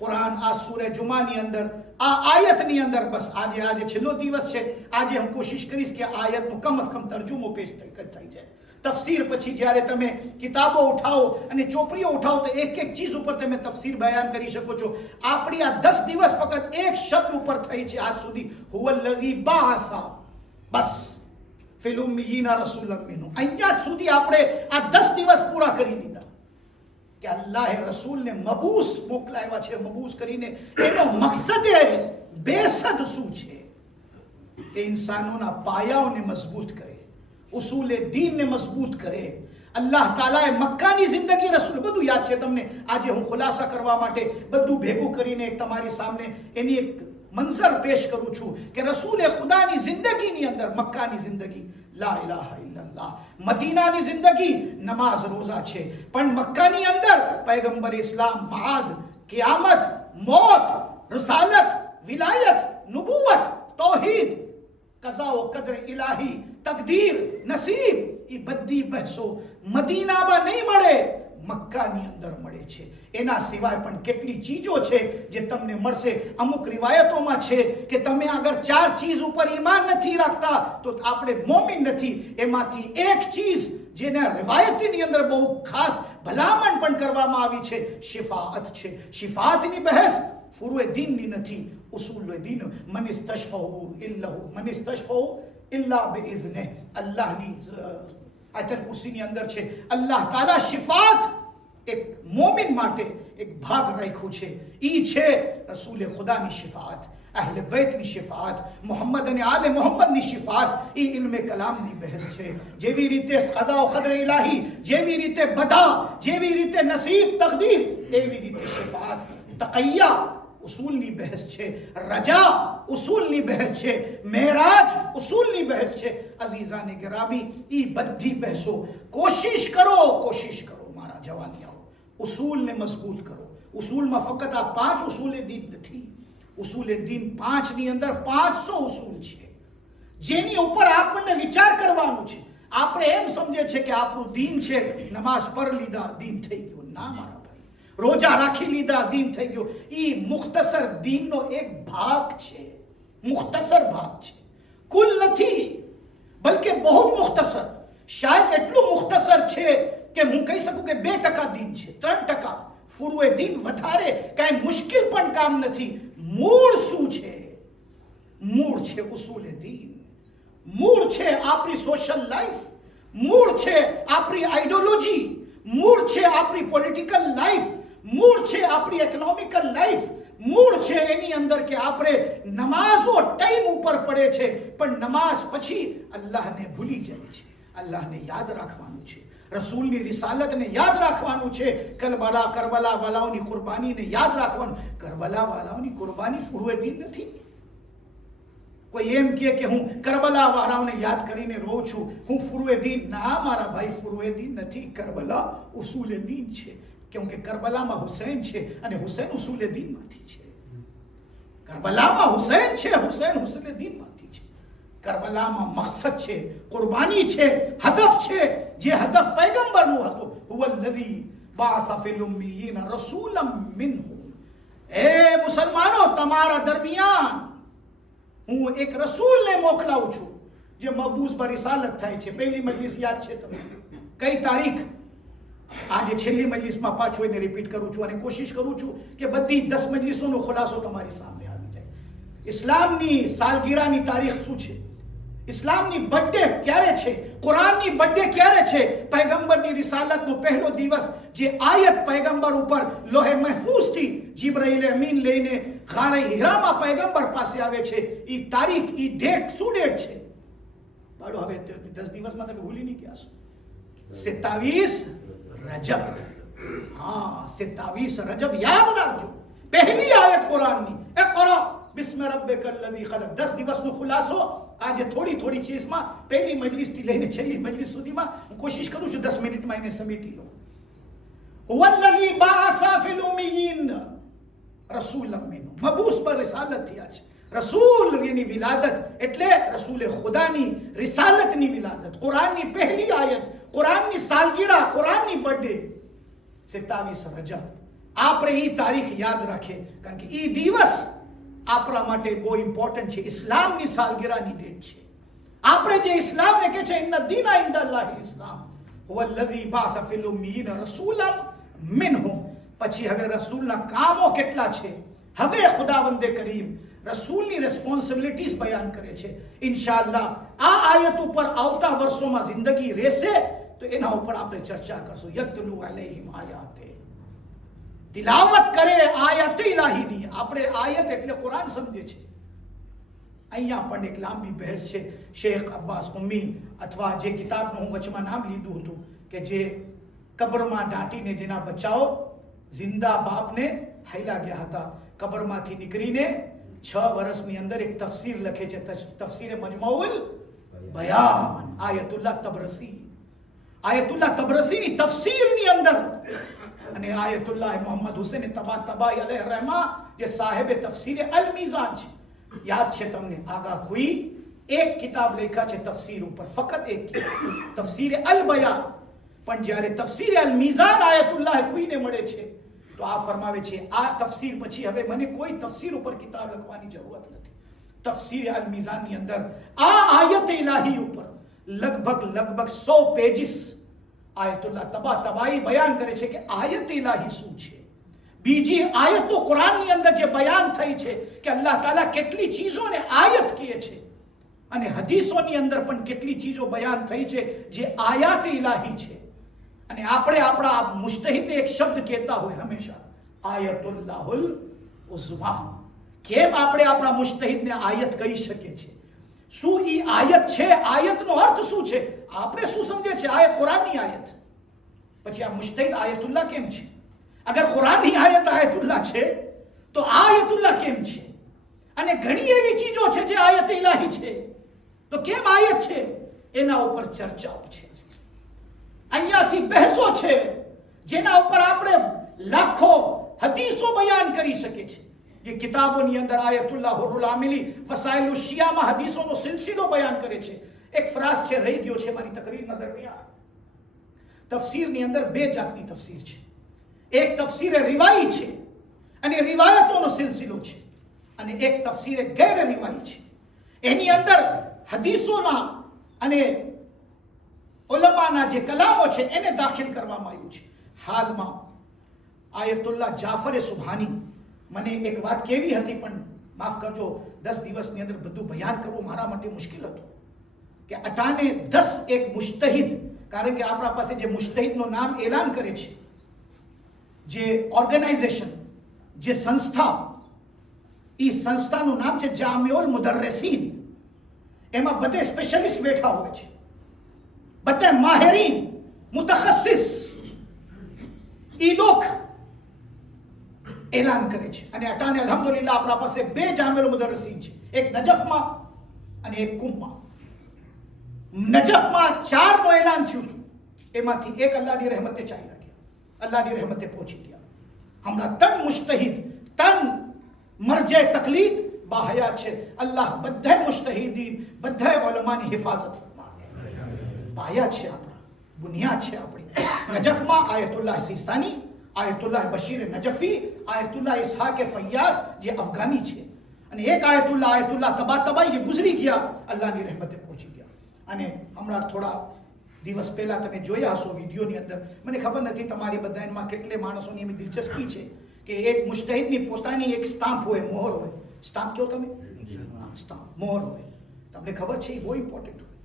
કુરાન આ સૂરે જુમાની અંદર આ આયતની અંદર, બસ આજે છેલ્લો દિવસ છે, આજે હું કોશિશ કરીશ કે આ આયતનો કમ અઝ કમ તર્જુમો પેશ થઈ જાય. તફસીર પછી જ્યારે તમે કિતાબો ઉઠાવો અને ચોપડીઓ ઉઠાવો તો એક એક ચીજ ઉપર તમે તફસીર બયાન કરી શકો છો. આપણી આ 10 દિવસ ફક્ત એક શબ્દ ઉપર થઈ છે આજ સુધી, હુવલ્લઝી બાસા, બસ ફિલ ઉમ્મિયીના રસૂલમ મિનહુમ. અહીંયા સુધી આપણે આ 10 દિવસ પૂરા કરી દીધા કે અલ્લાહે રસૂલને મબૂસ મોકલાવ્યા છે. મબૂસ કરીને એનો મકસદ બેસદ શું છે કે ઇન્સાનોના પાયાઓને મજબૂત કરે, ઉસૂલે દીનને મજબૂત કરે. અલ્લાહ તાલાએ મક્કાની જિંદગી, રસૂલ, બધું યાદ છે તમને. આજે હું ખુલાસા કરવા માટે બધું ભેગું કરીને તમારી સામે એની એક મંઝર પેશ કરું છું કે રસૂલે ખુદાની જિંદગીની અંદર મક્કાની જિંદગી લા ઇલાહા ઇલ્લલ્લાહ, મદીનાની જિંદગી નમાઝ રોઝા છે, પણ મક્કાની અંદર પૈગંબર ઇસ્લામ, માદ, કિયામત, મોત, રસાલત, વિલાયત, નુબુવત, તૌહીદ, કઝા વ કદર ઇલાહી, તકદીર, નસીબ, એ બધી બહેસો મદીનામાં નહીં મળે, મક્કાની અંદર મળે છે. એના સિવાય પણ કેટલી ચીજો છે જે તમને મળશે. અમુક રિવાયતોમાં છે કે તમે અગર 4 ચીજ ઉપર ઈમાન નથી રાખતા તો આપણે મોમિન નથી. એમાંથી એક ચીજ જેના રિવાયતની અંદર બહુ ખાસ ભલામણ પણ કરવામાં આવી છે, શિફાઅત છે. શિફાઅતની બહેસ ફુરુએ દીનની નથી, ઉસૂલે દીન. મન ઇસ્તશફહુ ઇલ્લહુ, મન ઇસ્તશફહુ ઇલ્લા બિઇઝનિહ. અલ્લાહની આયતુલ કુર્સીની અંદર છે. અલ્લાહ તાલા શિફાત એક મોમિન માટે એક ભાગ રાખ્યું છે. ઈ છે રસૂલે ખુદાની શિફાત, અહલે બેતની શિફાત, મોહમ્મદ અને આલે મોહમ્મદની શિફાત. ઈ ઇલ્મે કલામની બહેસ છે. જેવી રીતે કઝા વ કદર ઇલાહી, જેવી રીતે બદા, જેવી રીતે નસીબ, તકદીર, એવી રીતે શિફાત, તકૈયા, ઉસૂલની બહેસ છે, રજા ઉસૂલની બહેસ છે, મેરાજ ઉસૂલની બહેસ છે. અઝીઝાને ગિરામી, ઈ બધી બહેસો કોશિશ કરો મારા જવાનિયાઓ, ઉસૂલને મજબૂત કરો. ઉસૂલમાં ફક્ત આ 5 ઉસૂલે દીન નથી. ઉસૂલે દીન 5 ની અંદર 500 ઉસૂલ છે જેની ઉપર આપણને વિચાર કરવાનું છે. આપણે એમ સમજે છે કે આપણું દીન છે, નમાઝ પર લીધા દીન થઈ ગયું. ના મારા ભાઈ, રોજા રાખી લીધા દીન થઈ ગયું. ઈ મુખ્તસર દીનનો એક ભાગ છે, મુખ્તસર ભાગ છે, કુલ નથી, બલકે બહુ જ મુખ્તસર. શાયદ એટલું મુખ્તસર છે કે હું કહી શકું કે 2% દીન છે, 3%. ફુરુએ દીન વધારે કાંઈ મુશ્કેલ પણ કામ નથી. મૂળ શું છે? મૂળ છે ઉસૂલે દીન. મૂળ છે આપણી સોશિયલ લાઈફ, મૂળ છે આપણી આઈડિયોલોજી, મૂળ છે આપણી પોલિટિકલ લાઈફ, મૂળ છે આપણી ઇકોનોમિકલ લાઈફ. મૂળ છે એની અંદર કે આપણે નમાઝો ટાઈમ ઉપર પડે છે, પણ નમાઝ પછી અલ્લાહને ભૂલી જાય છે. અલ્લાહને યાદ રાખવાનું છે, રસૂલની રિસાલતને યાદ રાખવાનું છે, કરબલા વાલાઓની કુરબાનીને યાદ રાખવાનું. કરબલા વાલાઓની કુરબાની ફુરુએ દીન નથી. કોઈ એમ કહે કે હું કરબલા વાળાઓને યાદ કરીને રોઉં છું, હું ફુરુએ દીન. ના મારા ભાઈ, ફુરુએ દીન નથી, કરબલા ઉસૂલે દીન છે. કેમકે કરબલામાં હુસૈન છે અને હુસૈન ઉસૂલે દીનમાંથી છે. કરબલામાં હુસૈન છે, હુસૈન ઉસૂલે દીનમાંથી છે. કરબલામાં મકસદ છે, કુરબાની છે, હદફ છે, જે હદફ પૈગંબરનું હતું. હુવલ્લઝી બાઅસ ફિલ ઉમ્મીયીન રસૂલમ મિનહુમ. એ મુસલમાનો, તમારા દરમિયાન હું એક રસૂલને મોકલાવું છું જે મબૂસ પર રિસાલત થાય છે. પહેલી મજલિસ યાદ છે તમને? કઈ તારીખ? આજે છેલ્લી મજલિસમાં પાછું એને રિપીટ કરું છું અને કોશિશ કરું છું કે બધી 10 મજલિસોનો ખુલાસો તમારી સામે આવી જાય. ઇસ્લામની સાલગીરાની તારીખ શું છે? ઇસ્લામની બર્થડે ક્યારે છે? કુરાનની બર્થડે ક્યારે છે? પૈગંબરની રિસાલતનો પહેલો દિવસ, જે આયત પૈગંબર ઉપર લોહે મહફૂઝ થી જીબ્રાઈલ અમીન લઈને ગારે હીરામાં પૈગંબર પાસે આવે છે, ઈ તારીખ, ઈ ડેટ શું ડેટ છે? બાળો, હવે 10 દિવસમાં તમે ભૂલી નહીં ગયા છો. 27 રજબ. હા, 27 રજબ યાદ રાખજો. પહેલી આયત કુરાનની, ઇકરા બિસ્મિ રબ્બિકલ લઝી ખલક. 10 દિવસનો ખુલાસો આજે થોડી ચીજમાં પહેલી મજલિસથી લઈને છેલ્લી મજલિસ સુધીમાં હું કોશિશ કરું છું 10 મિનિટમાં એને સમેટી લઉં. હુવલ્લઝી બાઅસ ફિલ ઉમ્મીયીન રસૂલમ મિનહુમ. મબૂસ પર રિસાલત થયા છે. રસૂલ એની વિલાદત એટલે રસૂલે ખુદાની રિસાલતની વિલાદત. કુરાનની પહેલી આયત, કુરાનની સાલગીરા, કુરાનની બર્થડે 27 રજબ. આપણે ઈ તારીખ યાદ રાખીએ, કારણ કે ઈ દિવસ આપણા માટે બહુ ઇમ્પોર્ટન્ટ છે. ઇસ્લામની સાલગીરાની ડેટ છે. આપણે જે ઇસ્લામને કહે છે ઇન્ન દીના ઇન્દલ્લાહિલ ઇસ્લામ હુવલ્લઝી બાઅસ ફિલ ઉમ્મીયીન રસૂલમ મિનહુમ. પછી હવે રસૂલના કામો કેટલા છે? હવે ખુદાવંદે કરીમ રસૂલની રેસ્પોન્સિબિલિટીઝ બયાન કરે છે. ઇન્શાઅલ્લાહ આ આયત ઉપર આવતા વર્ષોમાં જિંદગી રહેશે તો એના ઉપર આપણે ચર્ચા કરશું. યતલુ અલૈહિમ આયાતે, તિલાવત કરે આયત ઇલાહીની. આપણે આયત એટલે કુરાન સમજે છે. અહીંયા પણ એક લાંબી બહેસ છે. શેખ અબ્બાસ ઉમ્મી, અથવા જે કિતાબનું હું વચમાં નામ લીધું હતું, કે જે કબરમાં દાટીને જેના બચાવ જિંદા બાપને હાઈલા ગયા હતા, કબરમાંથી નીકળીને 6 વર્ષની અંદર એક તફસીર લખે છે, તફસીરે મજમુઉલ બયાન. આયતુલ્લાહ તબરસી, આયતુલ્લાહ તબરસીની તફસીરની અંદર, અને આયતુલ્લાહ મોહમ્મદ હુસૈન તબાતબાઈ અલૈહ રહેમા જે સાહેબ તફસીર અલ મીઝાન છે. યાદ છે તમને? આગા કોઈ એક કિતાબ લખ્યા છે તફસીર ઉપર, ફક્ત એક કિતાબ, તફસીર અલ બયાન. પણ જ્યારે તફસીર અલ મીઝાન આયતુલ્લાહ કોઈને મળે છે તો આ ફરમાવે છે આ તફસીર પછી હવે મને કોઈ તફસીર ઉપર કિતાબ લખવાની જરૂરત નથી. તફસીર અલ મીઝાનની અંદર આ આયત ઇલાહી ઉપર લગભગ 100 પેજીસ આયતુલ્લાહ તબાતબાઈ બયાન કરે છે કે આયત ઇલાહી શું છે. બીજી આયતો કુરાનની અંદર જે બયાન થઈ છે કે અલ્લાહ તાલા કેટલી ચીજોને આયત કહે છે, અને હદીસોની અંદર પણ કેટલી ચીજો બયાન થઈ છે જે આયાત ઇલાહી છે. અને આપણે આપણા મુજતહિદને એક શબ્દ કહેતા હોય હંમેશા, આયતુલ્લાહુલ ઉઝ્મા. કેમ આપણે આપણા મુજતહિદને આયત કહી શકીએ છીએ? શું ઈ આયત છે? આયતનો અર્થ શું છે? આપણે શું સમજે છે આયત? કુરાનની આયત. પછી આ મુજતહિદ આયતુલ્લાહ કેમ છે? અગર કુરાનની આયત આયતુલ્લાહ છે તો આયતુલ્લાહ કેમ છે? અને ઘણી એવી ચીજો છે જે આયત ઇલાહી છે, તો કેમ આયત છે? એના ઉપર ચર્ચાઓ છે, અહીંયાથી બહેસો છે, જેના ઉપર આપણે લાખો હદીસો બયાન કરી શકે છે. જે કિતાબોની અંદર આયતુલ્લાહ હુરુલ આમિલી વસાઇલ શિયામાં હદીસોનો સિલસિલો બયાન કરે છે. એક ફરાઝ છે, રહી ગયો છે મારી તકરીરના દરમિયાન. તફસીરની અંદર બે જાતની તફસીર છે. એક તફસીર રિવાઈ છે અને રિવાયતોનો સિલસિલો છે, અને એક તફસીર ગેર રિવાઈ છે. એની અંદર હદીસોના અને ઉલમાના જે કલામો છે એને દાખલ કરવામાં આવ્યું છે. હાલમાં આયતુલ્લાહ જાફર સુબહાની, મને એક વાત કેવી હતી, પણ માફ કરજો, 10 દિવસની અંદર બધું બયાન કરવું મારા માટે મુશ્કેલ હતું. કે 10 એક મુજતહિદ, કારણ કે આપણા પાસે જે મુજતહિદનું નામ એલાન કરે છે, જે ઓર્ગેનાઇઝેશન, જે સંસ્થા, એ સંસ્થાનું નામ છે જામિઉલ મુદર્રિસીન. એમાં બધે સ્પેશિયલિસ્ટ બેઠા હોય છે, બધા માહિરીન, મુતખસ્સિસ, એ લોક એલાન કરે છે. અને અટાને અલ્હમ્દુલિલ્લાહ આપણા પાસે 2 જામિઉલ મુદર્રિસીન છે, એક નજફમાં અને એક કુમમાં. નજફમાં 4 નું એલાન થયું હતું, એમાંથી એક અલ્લાહની રહેમતે ચાલ્યા ગયા, અલ્લાહની રહેમતે પહોંચી ગયા. હમણાં 3 મુજતહિદ, 3 મરજે તકલીદ બાહયા છે. અલ્લાહ બધા મુજતહિદીન, બધા ઉલમાની હિફાજત ફરમાવે. બાહયા છે આપણા, બુનિયાદ છે આપણી. નજફમાં આયતુલ્લાહ સિસ્તાની, આયતુલ્લાહ બશીર નજફી, આયતુલ્લાહ ઇસ્હાક ફૈયાઝ જે અફઘાની છે, અને એક આયતુલ્લાહ તબાતબાઈ જે ગુજરી ગયા, અલ્લાહની રહેમતે પહોંચી ગયા. અને હમણાં થોડા દિવસ પહેલા તમે જોયા હશો વિડીયોની અંદર, મને ખબર નથી તમારી બધામાં કેટલે માણસોની એવી દિલચસ્પી છે કે એક મુજતહિદની પોતાની એક સ્ટામ્પ હોય, મોહર હોય. સ્ટામ્પ કહો તમે? સ્ટામ્પ, મોહર હોય. તમને ખબર છે એ બહુ ઇમ્પોર્ટન્ટ હોય.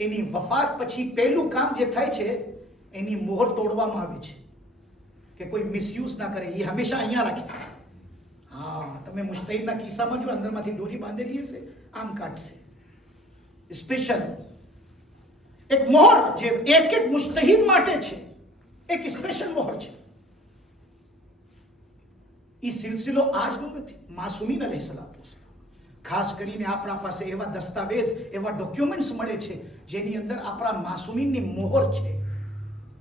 એની વફાત પછી પહેલું કામ જે થાય છે, એની મોહર તોડવામાં આવે છે કે કોઈ મિસયુઝ ના કરે. એ હંમેશા અહીંયા રાખે. હા, તમે મુજતહિદના કિસ્સામાં જો અંદરમાંથી દોરી બાંધેલી હશે, આમ કાઢશે. સ્પેશિયલ એક મોહર જે એક મુજતહિદ માટે છે, એક સ્પેશિયલ મોહર છે. એ સિલસિલો આજનો નથી, માસુમીન અલૈહિસ્સલાતુ વસ્સલામ. ખાસ કરીને આપણા પાસે એવા દસ્તાવેજ, એવા ડોક્યુમેન્ટ્સ મળે છે જેની અંદર આપણા માસુમીનની મોહર છે.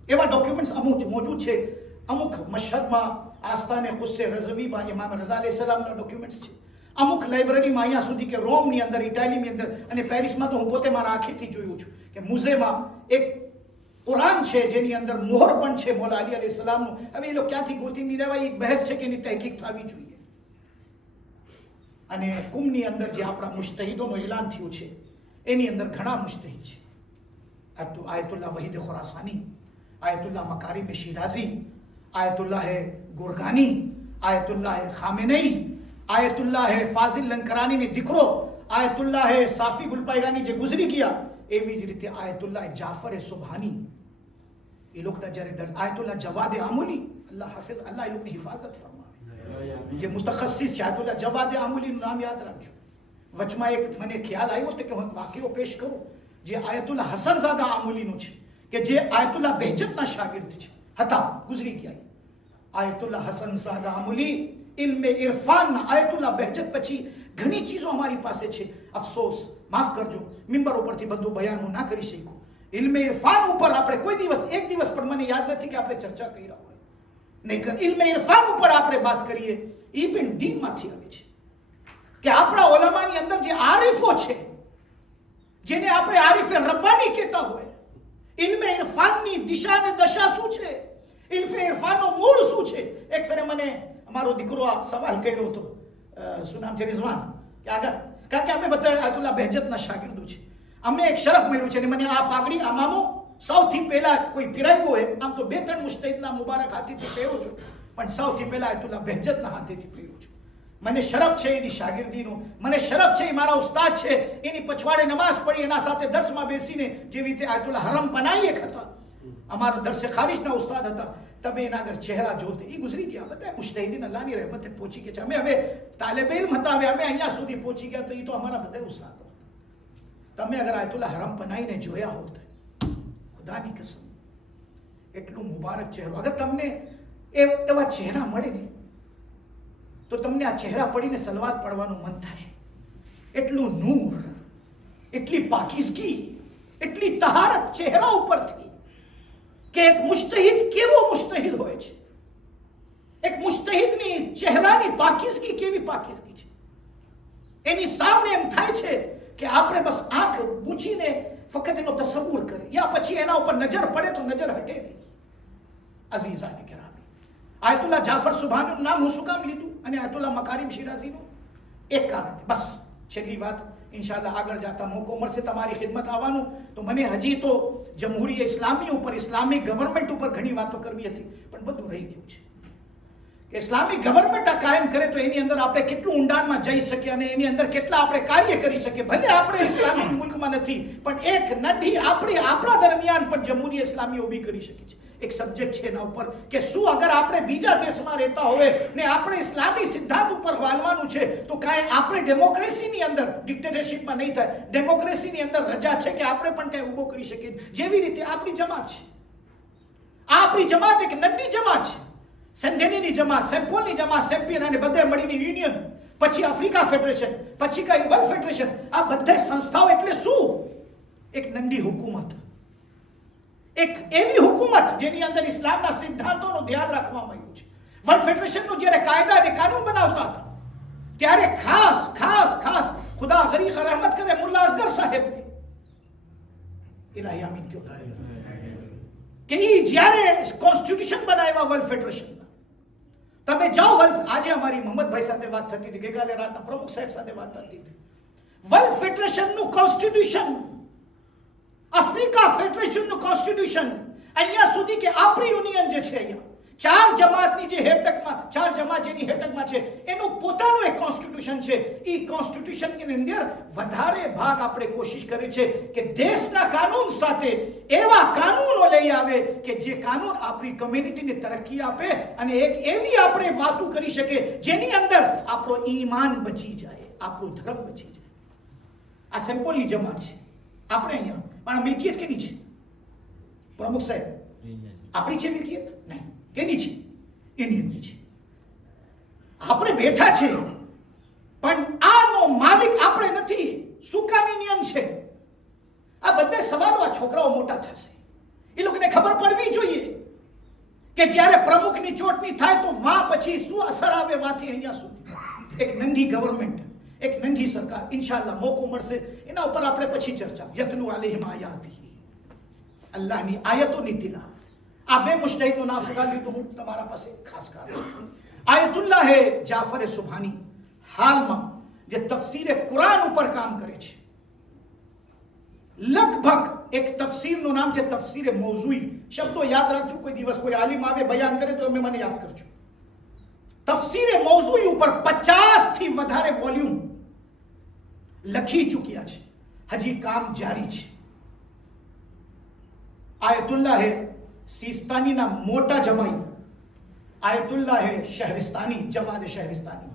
એવા ડોક્યુમેન્ટ્સ અમુક મોજૂદ છે. અમુક મશહદમાં આસ્તાને કુસ્સે રઝવીમાં ઇમામ રઝા અલૈહિસ્સલામના ડોક્યુમેન્ટ્સ છે. અમુક લાઇબ્રેરીમાં અહીંયા સુધી કે રોમની અંદર, ઇટાલીની અંદર અને પેરિસમાં તો હું પોતે મારા આંખેથી જોયું છું કે મ્યુઝિયમમાં એક કુરાન છે જેની અંદર મોહર પણ છે મૌલા અલી અલૈહિસ્સલામનું. હવે એ લોકો ક્યાંથી ગોતી લેવાય, એક બહેસ છે કે એની તહકીક થવી જોઈએ. અને કુમની અંદર જે આપણા મુજતહિદોનું એલાન થયું છે, એની અંદર ઘણા મુજતહિદ છે. આયતુલ્લાહ વહીદ ખુરાસાની, આયતુલ્લાહ મકારિમ શિરાઝી, આયતુલ્લાહ ગુરગાની, આયતુલ્લાહ ખામેનેઈ, આયતુલ્લાહ ફાઝિલ લંકરાનીની દીકરો આયતુલ્લાહ સાફી ગુલપાયગાની જે ગુજરી ગયા, એવી જ રીતે આયતુલ્લાહ જાફર સુબહાની, એ લોકોના જ્યારે આયતુલ્લાહ જવાદ આમુલી, અલ્લાહ હાફિઝ, અલ્લાહ એ લોકોની હિફાજત ફરમાવે. જે મુસ્તખસ્સિસ છે આયતુલ્લાહ જવાદ આમુલીનું નામ યાદ રાખજો. વચમાં એક મને ખ્યાલ આવ્યો હતો કે હું વાક્યો પેશ કરું, જે આયતુલ્લાહ હસનઝાદા આમુલીનું છે, કે જે આયતુલ્લાહ બહેજતના શાગિર્દ છે, હતા, ગુજરી ગયા. આયતુલ્લાહ હસનઝાદા આમુલી ઇલ્મે ઇરફાનના આયતુલ્લાહ બહેજત પછી ઘણી ચીજો અમારી પાસે છે. અફસોસ, માફ કરજો, મિંબર ઉપરથી બધું બયાન હું ના કરી શકું. ઇલ્મે ઇરફાન ઉપર આપણે કોઈ દિવસ, એક દિવસ પણ મને યાદ નથી કે આપણે ચર્ચા કરી રહ્યા હોય. નહીં, ઇલ્મે ઇરફાન ઉપર આપણે વાત કરીએ, એ પણ દીનમાંથી આવે છે. કે આપણા ઉલમાની અંદર જે આરિફો છે, જેને આપણે આરિફે રબ્બાની કહેતા હોય, ઇલ્મે ઇરફાનની દિશા અને દશા શું છે, ઇલ્મે ઇરફાનનો મૂળ શું છે. એક ફેરે મને અમારો દીકરો આ સવાલ કર્યો હતો, શું નામ છે, રિઝવાન, કે આગળ, કારણ કે અમે બધા આયતુલ્લાહ બહેજતના શાગિર્દો છે, અમને એક શરફ મળ્યું છે. અને મને આ પાઘડી, આ મામો સૌથી પહેલા કોઈ પીરાયું હોય, આમ તો 2-3 મુજતહિદના મુબારક હાથેથી પહેર્યો છું, પણ સૌથી પહેલા આયતુલ્લાહ બહેજતના હાથેથી પહેર્યો છું. મને શરફ છે એની શાગિર્દીનો, મને શરફ છે એ મારા ઉસ્તાદ છે, એની પછવાડે નમાઝ પડી, એના સાથે દર્સમાં બેસીને, જેવી રીતે આયતુલ્લાહ હરમ પનાઈ એક હતા, અમારા દરસે ખારિજના ઉસ્તાદ હતા. તમે એના આગળ ચહેરા જોતે, એ ગુજરી ગયા. બધા મુજતહિદીન અલ્લાહની રહેમતે પહોંચી ગયા છે. અમે હવે તાલિબે ઇલ્મ હતા, હવે અમે અહીંયા સુધી પહોંચી ગયા, તો એ તો અમારા બધા ઉસ્તાદ હતા. તમે અગર આયતુલ્લાહ હરમ પનાઈને જોયા હોત, ખુદાની કસમ, એટલું મુબારક ચહેરો, અગર તમને એવા ચહેરા મળે ને, તો તમને આ ચહેરા પડીને સલવાત પડવાનું મન થાય. એટલું નૂર, એટલી પાકીઝગી, એટલી તહારત ચહેરા ઉપરથી કે એક મુજતહિદ કેવો મુજતહિદ હોય છે. એક મુજતહિદની ચહેરાની પાકીઝગી કેવી પાકીઝગી છે. એની સામે એમ થાય છે કે આપણે બસ આંખ મૂછીને ફક્ત એનો તસવ્વુર કરીએ, યા પછી એના ઉપર નજર પડે તો નજર હટે નહીં. અઝીઝાને કિરામી, આયતુલ્લાહ જાફર સુભાનીનું નામ હું શું કામ લીધું અને આયતુલ્લાહ મકારીમ શિરાઝીનું? એક કારણ. બસ છેલ્લી વાત, ઇન્શાઅલ્લાહ આગળ જતા મોકો મળશે તમારી ખિદમત આવવાનું, તો મને હજી તો જમહૂરી ઇસ્લામી ઉપર, ઇસ્લામિક ગવર્મેન્ટ ઉપર ઘણી વાતો કરવી હતી, પણ બધું રહી ગયું છે કે ઇસ્લામિક ગવર્મેન્ટ આ કાયમ કરે તો એની અંદર આપણે કેટલું ઊંડાણમાં જઈ શકીએ અને એની અંદર કેટલા આપણે કાર્ય કરી શકીએ. ભલે આપણે ઇસ્લામિક મુલ્કમાં નથી, પણ એક નઠી આપણા દરમિયાન પણ જમહૂરી ઇસ્લામી ઊભી કરી શકીએ છીએ. એક સબ્જેક્ટ છે એના ઉપર કે શું અગર આપણે બીજા દેશમાં રહેતા હોય ને આપણે ઇસ્લામી સિદ્ધાંત ઉપર વાળવાનું છે તો કાંઈ આપણે ડેમોક્રેસીની અંદર ડિક્ટેટરશિપમાં નહીં થાય. ડેમોક્રેસીની અંદર રજા છે કે આપણે પણ કંઈ ઊભો કરી શકીએ. જેવી રીતે આપણી જમાત છે, આપણી જમાત એક નડી જમાત છે. સેન્ડેનીની જમાત, સેમ્પોલની જમાત, સેમ્પિયન અને બધે મળીને યુનિયન, પછી આફ્રિકા ફેડરેશન, પછી કઈ વર્લ્ડ ફેડરેશન, આ બધી સંસ્થાઓ એટલે શું? એક નંદી હુકુમત, એક એવી હુકુમત જેની અંદર ઇસ્લામના સિદ્ધાંતોનું ધ્યાન રાખવામાં આવ્યું છે. વર્લ્ડ ફેડરેશનનો જ્યારે કાયદા અને કાનૂન બનાવતા હતા ત્યારે ખાસ ખુદા ગરીખ રહેમત કરે મુલ્લા અસગર સાહેબને, ઇલાહી આમીન ક્યો કે ઈ જ્યારે કોન્સ્ટિટ્યુશન બનાવ્યા વર્લ્ડ ફેડરેશન, તમે જાઓ આજે અમારી મોહમ્મદભાઈ સાથે વાત થતી હતી, ગઈકાલે રાતના પ્રમુખ સાહેબ સાથે વાત થતી હતી. વર્લ્ડ ફેડરેશનનું કોન્સ્ટિટ્યુશન, આફ્રિકા ફેડરેશનનું કોન્સ્ટિટ્યુશન, અહીંયા સુધી કે આપણી યુનિયન જે છે અહીંયા ચાર જમાતની જે હેઠકમાં, ચાર જમાત જેની હેઠકમાં છે એનું પોતાનું એક કોન્સ્ટિટ્યુશન છે. એ કોન્સ્ટિટ્યુશનની અંદર વધારે ભાગ આપણે કોશિશ કરી છે કે દેશના કાનૂન સાથે એવા કાનૂનો લઈ આવે કે જે કાનૂન આપણી કમ્યુનિટીને તરક્કી આપે અને એક એવી આપણે વાતો કરી શકે જેની અંદર આપણો ઈમાન બચી જાય, આપણો ધર્મ બચી જાય. આ સેમ્પલની જમાત છે. આપણે અહીંયા પણ મિલકિયત કેની છે? પ્રમુખ સાહેબ, આપણી છે મિલકિયત? નહીં. કેની છે? યુનિયનની છે. આપણે બેઠા છે પણ આનો માલિક આપણે નથી. શું કામ યુનિયન છે? આ બધા સવાલો આ છોકરાઓ મોટા થશે, એ લોકોને ખબર પડવી જોઈએ કે જ્યારે પ્રમુખની ચોટણી થાય તો વાં પછી શું અસર આવે, વાંથી અહીંયા સુધી. એક નંદી ગવર્મેન્ટ, એક નંદી સરકાર. ઇન્શાઅલ્લાહ મોકો મળશે એના ઉપર આપણે પછી ચર્ચા. યતલુ અલૈહિમ આયાતિહી, અલ્લાહની આયતોની તિલાવત. આ બે મુજતહિદનું નામ સુગા લીધું હું તમારા પાસે ખાસ કારણ. આયતુલ્લાહ જાફર સુભાની હાલમાં જે તફસીરે કુરાન ઉપર કામ કરે છે, લગભગ એક તફસીરનું નામ છે તફસીરે મૌઝૂઈ. શબ્દો યાદ રાખજો, કોઈ દિવસ કોઈ આલિમ આવે બયાન કરે તો મને યાદ કરજો. તફસીરે મૌઝૂઈ ઉપર 50 થી વધારે વોલ્યુમ લખી ચૂક્યા છે, હજી કામ જારી છે. આયતુલ્લાહ સિસ્તાનીના મોટા જમાઈ આયતુલ્લાહ શહરિસ્તાની, જવાદ શહરિસ્તાની,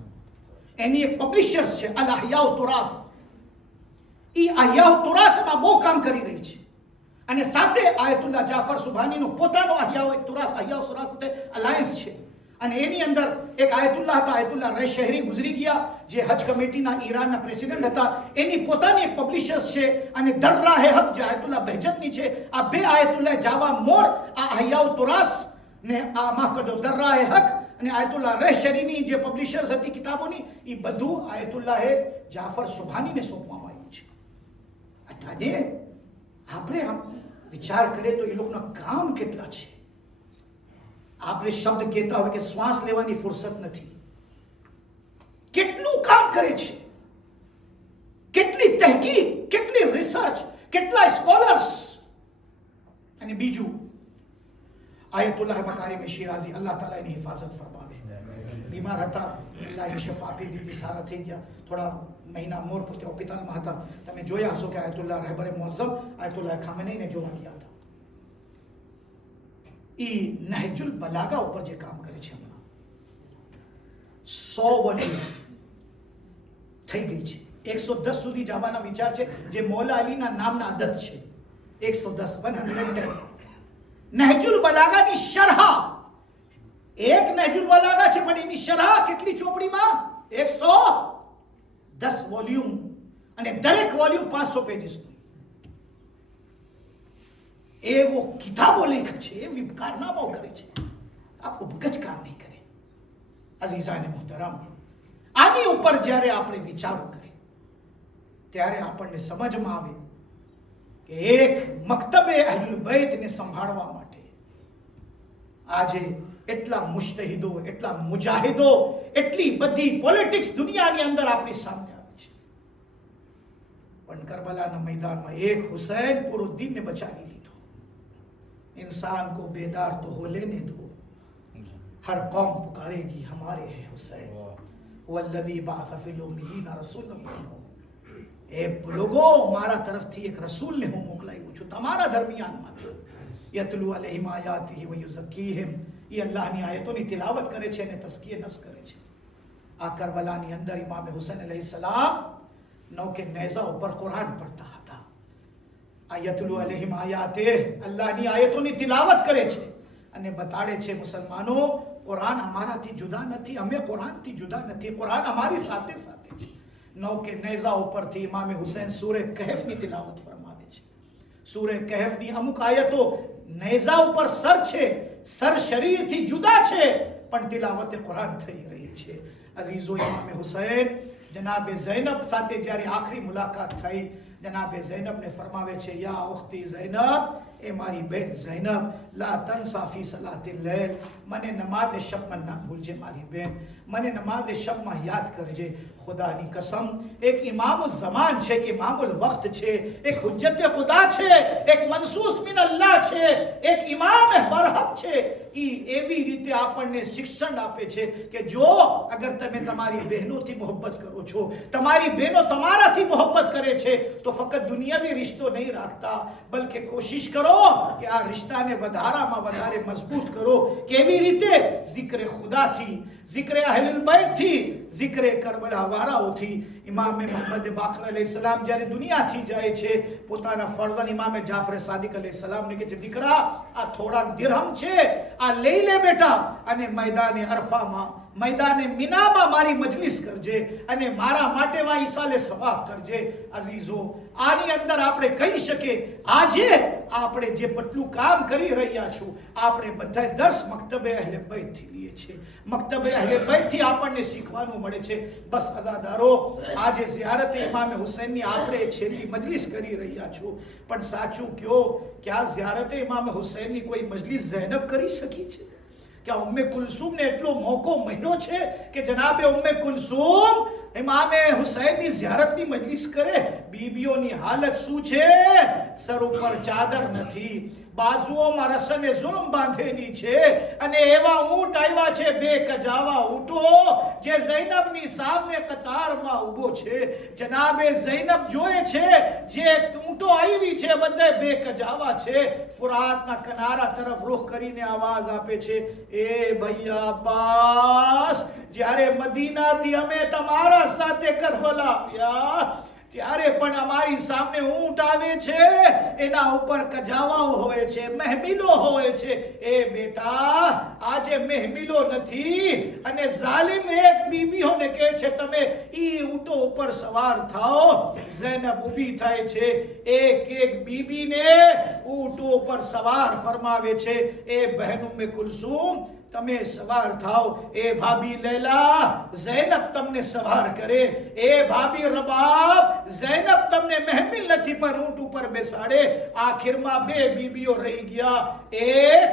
એની એક પબ્લિશર્સ છે અલ અહયાઉ તુરાફ. ઈ અહયાઉ તુરાસમાં બહુ કામ કરી રહી છે અને સાથે આયતુલ્લાહ જાફર સુભાનીનો પોતાનો અહયાઉ તુરાસ, અહયાઉ તુરાસ સાથે અલાયન્સ છે. અને એની અંદર એક આયતુલ્લાહ હતા, આયતુલ્લાહ રે શહેરી ગુજરી ગયા, જે હજ કમિટીના ઈરાનના પ્રેસિડેન્ટ હતા. એની પોતાની એક પબ્લિશર્સ છે. અને દર્રાહે હક જે આયતુલ્લાહ બહેજતની છે, આ બે આયતુલ્લાહ જાવા મોર આ અહયાઉ તુરાસ ને આ માફ કરજો દર્રાહે હક અને આયતુલ્લાહ રે શહેરીની જે પબ્લિશર્સ હતી કિતાબોની, એ બધું આયતુલ્લાહ જાફર સુભાનીને સોંપવામાં આવ્યું છે. અટાને આપણે આમ વિચાર કરીએ તો એ લોકોના કામ કેટલા છે. આપણે શબ્દ કહેતા હોય કે શ્વાસ લેવાની ફુરસત નથી. કેટલું કામ કરે છે, કેટલી તહકીક, કેટલી રિસર્ચ, કેટલા સ્કોલર્સ. અને બીજું આયતુલ્લાહ મકારીમ શિરાઝી, અલ્લાહ તાલા એની હિફાજત ફરમાવે. બીમાર હતા, અલ્લાહ શફા આપી દીધી, સારા થઈ ગયા. થોડા મહિના મોર પૂરતે હોસ્પિટલમાં હતા. તમે જોયા હશો કે આયતુલ્લાહ રહેબરે મુઅઝ્ઝમ આયતુલ્લાહ ખામેનીને જોવા ગયા હતા. ઈ નહજુલ બલાગા ઉપર જે કામ કરે છે હમણાં 100 વોલ્યુમ થઈ ગઈ છે. 110 સુધી જવાના વિચાર છે, જે મૌલા અલીના નામના આદત છે. 110 નહજુલ બલાગાની શરહ એક નહજુલ બલાગા છે, પણ એની શરહ કેટલી ચોપડીમાં? 110 વોલ્યુમ, અને દરેક વોલ્યુમ 500 પેજીસનું. એવો કિતાબો લેખ છે, એવી કારનામાઓ કરે છે, આપણું મગજ કામ નહીં કરે. અઝીઝાને મુહતરમ, આની ઉપર જ્યારે આપણે વિચારો કરીએ ત્યારે આપણને સમજમાં આવે કે એક મક્તબે અહલુલ બૈતને સંભાળવા માટે આજે એટલા મુજતહિદો, એટલા મુજાહિદો, એટલી બધી પોલિટિક્સ દુનિયાની અંદર આપણી સામે આવે છે. પણ કરબલાના मैदाનમાં એક હુસૈન પૂરો દીનને બચાવી લીધો. इंसान को बेदार तो हो लेने दो, हर कौम पुकारेगी हमारे हैं हुसैन, वल्लज़ी बाअस फ़िल उम्मिय्यीना रसूलन. એ લોકો, મારા તરફથી એક રસૂલને હું મોકલાવ્યો છું તમારા દરમિયાનમાંથી, યતલુ અલૈહિમ આયાતિહી વ યુઝક્કીહિમ, એ અલ્લાહની આયતોની તિલાવત કરે છે અને તસ્કીએ નફ્સ કરે છે. આ કરબલાની અંદર ઇમામ હુસૈન અલૈહિસ્સલામ નૌકે નેઝા ઉપર કુરાન પઢતા હતા. આ યતલુ અલૈહિમ આયાતે, અલ્લાહની આયતોની તિલાવત કરે છે અને બતાડે છે મુસલમાનો, કુરાન અમારાથી જુદા નથી, અમે કુરાનથી જુદા નથી, કુરાન અમારી સાથે સાથે છે. નૌકે નેઝા ઉપરથી ઇમામ હુસૈન સૂરે કહેફની તિલાવત ફરમાવે છે. સૂરે કહેફની અમુક આયતો નેઝા ઉપર સર છે, સર શરીરથી જુદા છે, પણ તિલાવત કુરાન થઈ રહી છે. અઝીઝો, ઇમામ હુસૈન જનાબે ઝૈનબ સાથે જ્યારે આખરી મુલાકાત થઈ, જનાબે ઝૈનબને ફરમાવે છે, યા ઉખ્તી ઝૈનબ, એ મારી બહેન ઝૈનબ, લા તનસા ફી સલાતિલ લૈલ, મને નમાઝ શબમાં ના ભૂલજે મારી બહેન, મને નમાઝ શબમાં યાદ કરજે. ખુદાની કસમ, એક ઇમામ ઝમાન છે, કે ઇમામુલ વક્ત છે, એક હુજ્જત ખુદા છે, એક મંસૂસ મિન અલ્લાહ છે, એક ઇમામ બરહક છે. ઈ એવી રીતે આપણને શિક્ષણ આપે છે કે જો અગર તમે તમારી બહેનોથી મોહબ્બત કરો છો, તમારી બહેનો તમારાથી મોહબ્બત કરે છે, તો ફક્ત દુનિયાવી રિશ્તો નહીં રાખતા, બલકે કોશિશ કરો કે આ રિશ્તાને વધારામાં વધારે મજબૂત કરો. કેવી રીતે? zikr ખુદાથી, zikr અહલુલ બૈતથી, zikr Karbala વાળાઓથી. ઇમામ મુહમ્મદ બાકર અલૈહિસ્સલામ જ્યારે દુનિયાથી જાય છે, પોતાના ફરઝન ઇમામ જાફર સાદિક અલૈહિસ્સલામને કહે છે, દીકરા, આ થોડા દિરહમ છે, આ લઈ લે બેટા, અને મેદાને અરફામાં, मैदाने मीनामा मारी मजलिस करजे अने मारा माटे वा ईसाले सवाब करजे. अजीजो, आनी अंदर आपणे कही शके आजे आपणे जे पटलू काम करी रह्या छो, आपणे बधाय दर्श मक्तबे अहले बैत थी लिए छे. मक्तबे अहले बैत थी आपणे शीखवानुं मळे छे. बस अजादारो, आजे ज़ियारत इमाम हुसैन नी आपणे छेल्ली मजलिस करी रह्या छो, पण साचुं क्यो, क्या ज़ियारत इमाम हुसैन नी कोई मजलिस ज़ैनब करी सकी छे? क्या उम्मे कुलसूम ने एटलो मौको मळ्यो छे के जनाबे उम्मे कुलसूम इमामे हुसैन नी ज़ियारत नी मजलिस करे? बीबीओ नी हालत શું છે? સર ઉપર ચાદર નથી, બાજુઓમાં રસને ઝુલ્મ બાંધેલી છે, અને એવા ઊંટ આવ્યા છે, બે કજાવા ઊંટો, જે ઝૈનબની સામે કતારમાં ઊભો છે. જનાબે ઝૈનબ જોએ છે, જે ઊંટો આવી છે બધે બે કજાવા છે. ફુરાતના કિનારા તરફ રૂખ કરીને આવાજ આપે છે, એ ભૈયા અબ્બાસ, જ્યારે મદીનાથી અમે તમારા સાથે કરબલા આવ્યા, ત્યારે પણ અમારી સામે ઊંટ આવે છે, એના ઉપર કજાવાઓ હોય છે, મહેમિલો હોય છે. એ બેટા, આજે મહેમિલો નથી, અને ઝાલિમ એક બીબીઓને કહે છે, તમે ઈ ઊંટો ઉપર સવાર થાઓ. ઝૈનબ ઊભી થાય છે, એક એક બીબીને ઊંટો ઉપર સવાર ફરમાવે છે. એ બહેન ઉમ્મે કુલસુમ, તમે સવાર થાઓ. એ ભાભી લૈલા, ઝૈનબ તમને સવાર કરે. એ ભાભી રબાબ, ઝૈનબ તમને મહેમિલ નથી પણ ઊંટ ઉપર બેસાડે. આખિરમાં બે બીબીઓ રહી ગયા, એક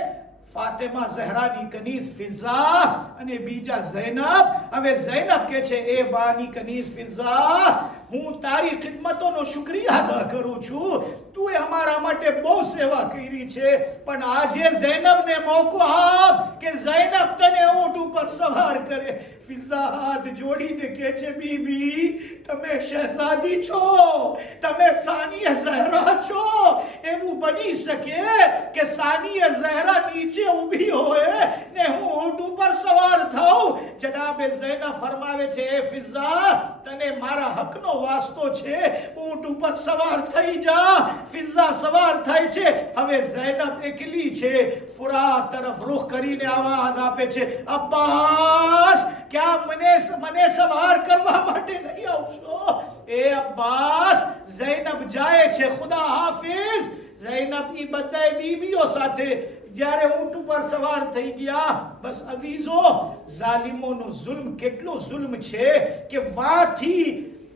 ફાતિમા ઝહરાની કનીઝ ફિઝા અને બીજા ઝૈનબ. હવે ઝૈનબ કહે છે, એ બાની કનીઝ ફિઝા, હું તારી ખિદમતોનો શુક્રિયા અદા કરું છું, તું અમારા માટે બહુ સેવા કરી છે, પણ આજે ઝૈનબને મોકો આપ કે ઝૈનબ તને ઊંટ ઉપર સવાર કરે. ફિઝા હાથ જોડીને કહે છે, બીબી, તમે શહેઝાદી છો, તમે સાનિયા ઝહરા છો. એવું બની શકે કે સાનિયા ઝહરા નીચે ઊભી હોય ને હું ઊંટ ઉપર સવાર થાઉં? જનાબે ઝૈનબ ફરમાવે છે, એ ફિઝા, તને મારા હકનો વાસ્તો છે, ઊંટ ઉપર સવાર થઈ જા. ફિઝા સવાર થાય છે. હવે ઝૈનબ એકલી છે, ફુરાત તરફ રૂખ કરીને આવાજ આપે છે, અબ્બાસ ક્યાં મને સવાર કરવા માટે નહીં આવશો? એ અબ્બાસ. ઝૈનબ જાય છે. ખુદા હાફિઝ. ઝૈનબ ઈ બધાય બીબીઓ સાથે જ્યારે ઊંટ ઉપર સવાર થઈ ગયા. બસ અઝીઝો, ઝાલિમોનો જુલ્મ કેટલો જુલ્મ છે કે વાથી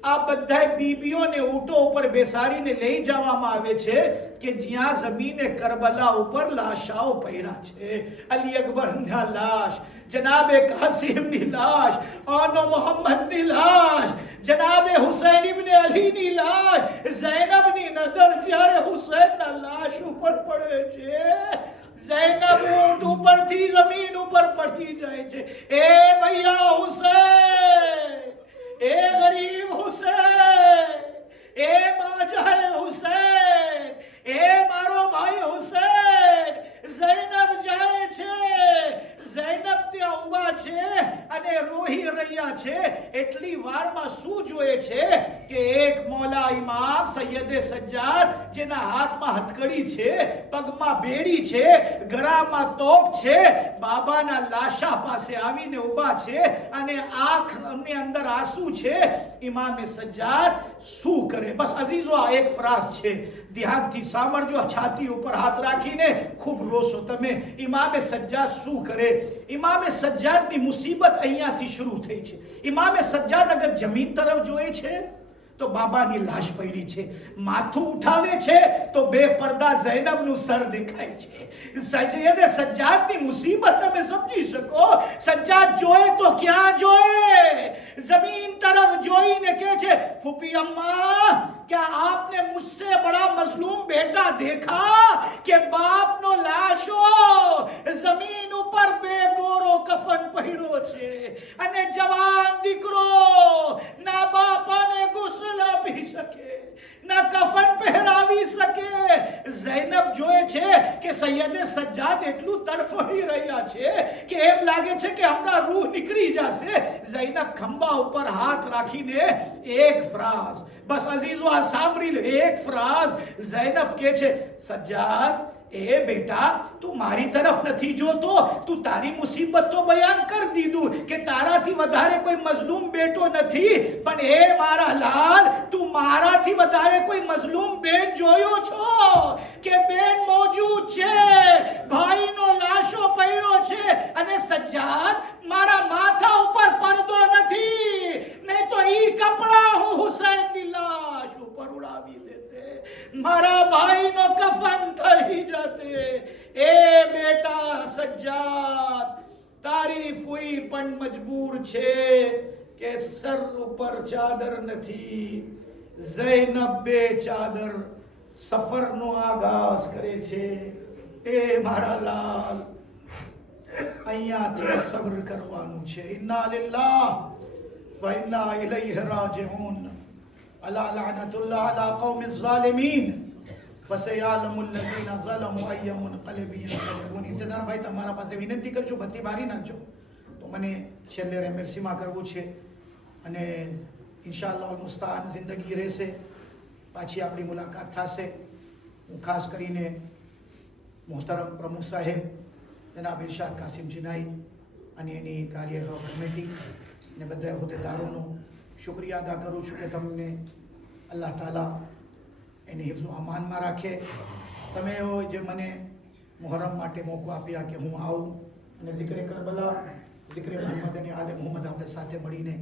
આ બધાય બીબીઓને ઊંટો ઉપર બેસાડીને લઈ જવામાં આવે છે કે જ્યાં જમીને કરબલા ઉપર લાશાઓ પડ્યા છે. અલી અકબરના લાશ, જનાબે કાસિમની લાશ, આનો મોહમ્મદની લાશ, જનાબે હુસૈન ઇબ્ન અલીની લાશ. ઝૈનબની નજર જ્યારે હુસૈનના લાશ ઉપર પડે છે, ઝૈનબ ઊંટ ઉપરથી જમીન ઉપર પડી જાય છે. એ ભૈયા હુસૈન, એ ગરીબ હુસૈન, એ માજાએ હુસૈન, એ મારો ભાઈ હુસૈન. ઝૈનબ જાય છે. ઝૈનબ ત્યાં ઊભા છે અને રોહી રહ્યા છે. એટલી વારમાં શું જોઈએ છે કે એક મૌલા ઇમામ સૈયદે સજ્જાદ, જેના હાથમાં હથકડી છે, પગમાં બેડી છે, ગળામાં તોપ છે, બાબાના લાશા પાસે આવીને ઊભા છે અને આંખની અંદર આંસુ છે. ઇમામે સજ્જાદ શું કરે? બસ અઝીઝો, આ એક ફરાઝ છે, ધ્યાનથી સાંભળજો. છાતી ઉપર હાથ રાખીને ખૂબ રોશો તમે. ઇમામે સજ્જાદ શું કરે? ઇમામે સજ્જાદની મુસીબત અહીંયાથી શરૂ થઈ છે. ઇમામે સજ્જાદ અગર જમીન તરફ જોએ છે તો બાબાની લાશ પડી છે. માથું ઉઠાવે છે તો બે પડદા ઝૈનબનું સર દેખાય છે. સૈયદે સજ્જાદની મુસીબત તમે સમજી શકો. સજ્જાદ જોએ તો ક્યાં જોए? जमीन तरफ જોઈને કહે છે, फूफी अम्मा क्या आपने मुझसे बड़ा मजलूम बेटा देखा कि बाप નો લાશો જમીન ઉપર બેગોરો કફન પડ્યો છે અને જવાન દીકરો ના બાપાને ગુસ્લ આપી શકે, ના કફન પહેરાવી શકે. ઝૈનબ જોએ છે કે સૈયદે સજ્જાદ એટલું તડફડી રહ્યા છે કે એમ લાગે છે કે હમણાં રૂહ નીકળી જશે. ઝૈનબ ખંભા ઉપર હાથ રાખીને એક ફરાઝ, બસ અઝીઝો આ સાંભળી લે, એક ફરાઝ ઝૈનબ કહે છે, સજ્જાદ એ બેટા તું મારી તરફ નથી જોતો, તું તારી મુસીબત તો બયાન કરી દીધું કે તારાથી વધારે કોઈ મઝલૂમ બેટો નથી, પણ એ મારા લાલ, તું મારાથી વધારે કોઈ મઝલૂમ બેન જોયો છો કે બેન મોજૂદ છે, ભાઈનો લાશો પડ્યો છે અને સજ્જાદ મારા માથા ઉપર પડદો નથી, નહીં તો ઈ કપડા હું હુસૈનની લાશ ઉપર ઉડાવી દેતે, મારા ભાઈનો કફન થઈ જતે. એ બેટા સજ્જાદ, તારી ફૂઈ પણ મજબૂર છે કે સર ઉપર ચાદર નથી. ઝૈનબ બે ચાદર સફરનો આગાઝ કરે છે. એ મારા લાલ, અહીંયાથી સબ્ર કરવાનું છે. ઇન્ના લિલ્લાહ વ ઇન્ના ઇલૈહિ રાજિઉન. અલા લઅનતુલ્લાહ અલા કૌમિ ઝાલિમીન ફસયઅલમુલ લઝીના ઝલમુ અય્ય મુનકલિબિન યન્કલિબૂન. ઇંતજાર ભાઈ, તમારા પાસે વિનંતી કરજો, બત્તી બારી નાખજો તો મને છેલ્લે રેમેરસીમાં કરવું છે અને ઇન્શાઅલ્લાહ મુસ્તાન જિંદગી રહેશે, પાછી આપણી મુલાકાત થશે. હું ખાસ કરીને મોહતરમ પ્રમુખ સાહેબ જનાબ ઇરશાદ કાસિમ જીનાઈ અને એની કાર્યવાહ કમિટી અને બધા હોદ્દેદારોનો શુક્રિયા અદા કરું છું કે તમને અલ્લાહ તાલા એની હિફ્ઝ અમાનમાં રાખે. તમે જે મને મુહર્રમ માટે મોકો આપ્યા કે હું આવું અને ઝિક્રે કરબલા, ઝિક્રે મોહમ્મદ અને આલે મોહમ્મદ આપણે સાથે મળીને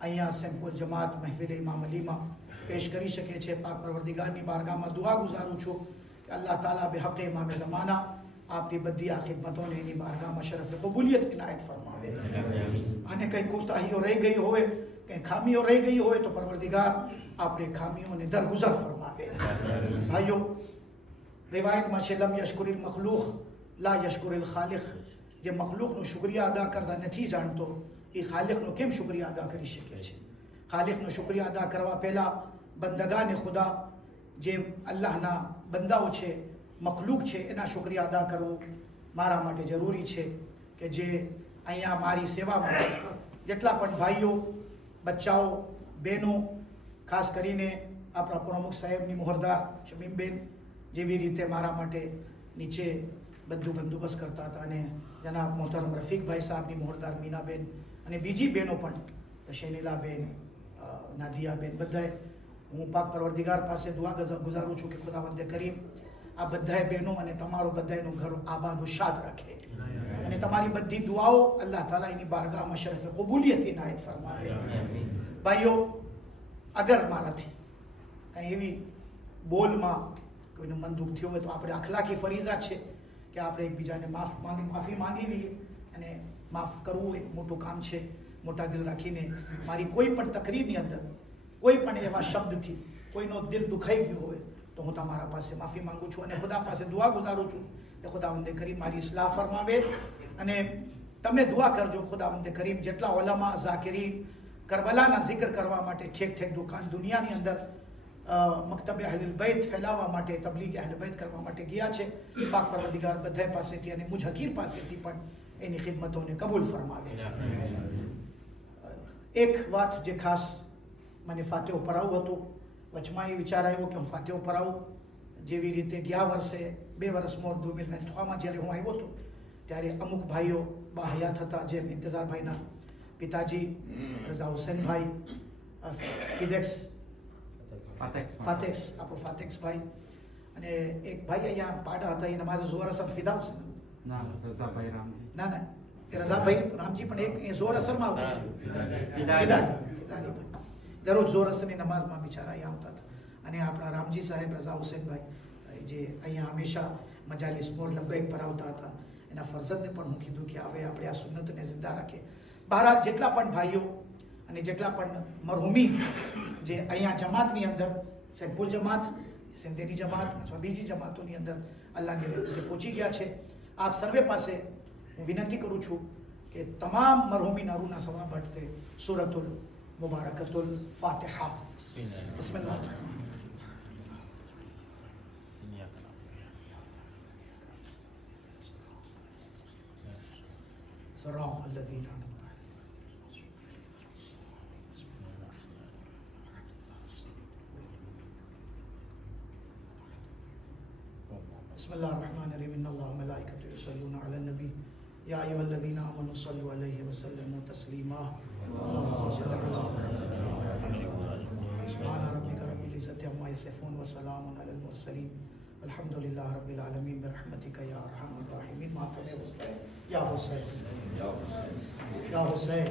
અહીંયા સેમ્પુલ જમાત મહેફિલ ઇમામ અલીમાં પેશ કરી શકે છે. પાક પરવરદિગારની બારગાહમાં દુઆ ગુજારું છું કે અલ્લાહ તાલા બેહક ઇમામ ઝમાના આપની બધી આ ખિદમતોને એની બારગાહમાં શરફ કબૂલિયત ઇનાયત ફરમાવે. અને કંઈ કોતાહીઓ રહી ગઈ હોય, કંઈ ખામીઓ રહી ગઈ હોય તો પરવરદિગાર આપણે ખામીઓને દરગુજર ફરમાવે. ભાઈઓ, રિવાયતમાં છે, લમ યશકુરિલ મખલૂક લા યશકુરિલ ખાલિક. જે મખલૂકનો શુક્રિયા અદા કરતા નથી જાણતો, એ ખાલિકનો કેમ શુક્રિયા અદા કરી શકે છે? ખાલિકનો શુક્રિયા અદા કરવા પહેલાં બંદગાને ખુદા, જે અલ્લાહના બંદાઓ છે, મખલૂક છે, એના શુક્રિયા અદા કરવું મારા માટે જરૂરી છે. કે જે અહીંયા મારી સેવામાં જેટલા પણ ભાઈઓ, બચ્ચાઓ, બહેનો, ખાસ કરીને આપણા પ્રમુખ સાહેબની મોહરદાર શમીમબેન જેવી રીતે મારા માટે નીચે બધું બંદોબસ્ત કરતા હતા, અને જનાબ મોહતરમ રફીકભાઈ સાહેબની મોહરદાર મીનાબેન અને બીજી બહેનો પણ શૈનિલાબેન, નાદિયાબેન, બધાએ હું પાક પરવરદિગાર પાસે દુઆ ગુજારું છું કે ખુદાવંદે કરીમ આ બધાએ બહેનો અને તમારો બધાનું ઘર આબાદ શાદ રાખે અને તમારી બધી દુઆઓ અલ્લાહ તાલા એની બારગાહમાં શરફે કબૂલિયત ઇનાયત ફરમાવે. ભાઈઓ, અગર મારાથી કંઈ એવી બોલમાં કોઈનું મન દુઃખ થયું હોય તો આપણે અખલાકી ફરીઝા છે કે આપણે એકબીજાને માફી માંગી લઈએ, અને માફ કરવું એક મોટું કામ છે. મોટા દિલ રાખીને મારી કોઈ પણ તકરીરની અંદર કોઈ પણ એવા શબ્દથી કોઈનો દિલ દુખાઈ ગયો હોય તો હું તમારા પાસે માફી માંગુ છું અને ખુદા પાસે દુઆ ગુજારું છું કે ખુદાવંદે કરીમ મારી ઇસ્લાહ ફરમાવે. અને તમે દુઆ કરજો ખુદાવંદે કરીમ જેટલા ઉલમા ઝાકિરીન કરબલાના zikr કરવા માટે ઠેક દુનિયાની અંદર મક્તબ અહલુલ બૈત ફેલાવવા માટે, તબલીગ અહલુલ બૈત કરવા માટે ગયા છે, પાક પરવરદિગાર બધા પાસેથી અને મુજ હકીર પાસેથી પણ એની ખિદમતોને કબૂલ ફરમાવે. એક વાત જે ખાસ મને ફાતેહો પરાવું હતું, વચમાં એ વિચાર આવ્યો કે હું ફાતેહો પરાવું. જેવી રીતે ગયા વર્ષે 2 વર્ષ મોર 2023માં જ્યારે હું આવ્યો હતો ત્યારે અમુક ભાઈઓ બાહયાત હતા, જેમ ઇંતજારભાઈના પિતાજી રઝા હુસૈનભાઈ, ફાતેક્સ આપણો ફાતેક્સભાઈ, અને એક ભાઈ અહીંયા પાડા હતા, એ નમાઝ ઝોહર અસર ફિદા હુસૈન, રઝાભાઈ રામજી, ના એ રઝાભાઈ રામજી પણ એક ઝોહર અસરમાં આવતા દરરોજ ઝોહર અસરની નમાઝમાં બિચારા અહીંયા આવતા હતા. અને આપણા રામજી સાહેબ રઝા હુસૈનભાઈ જે અહીંયા હંમેશા મજાલિસ મોર લબ્બૈક પર આવતા હતા, એના ફરઝંદને પણ હું કીધું કે હવે આપણે આ સુન્નતને જિંદા રાખીએ. બહાર જેટલા પણ ભાઈઓ અને જેટલા પણ મરહુમી જે અહીંયા જમાતની અંદર સેન્ટપુર જમાત, સિંધેની જમાત અથવા બીજી જમાતોની અંદર અલ્લાહની રહેમતે પહોંચી ગયા છે, આપ સર્વે પાસે હું વિનંતી કરું છું કે તમામ મરહુમીના રૂના સવાબ અર્થે સૂરતુલ મુબારકતુલ ફાતિહા. બિસ્મિલ્લાહ. صراط الذين أنعمت بسم الله الرحمن الرحيم إن الله وملائكته يصلون على النبي يا أيها الذين آمنوا صلوا عليه وسلموا تسليما. اللهم صل على سبحان ربك رب العزة عما يصفون وسلام على المرسلين الحمد لله رب العالمين برحمتك يا أرحم الراحمين. يا حسين يا حسين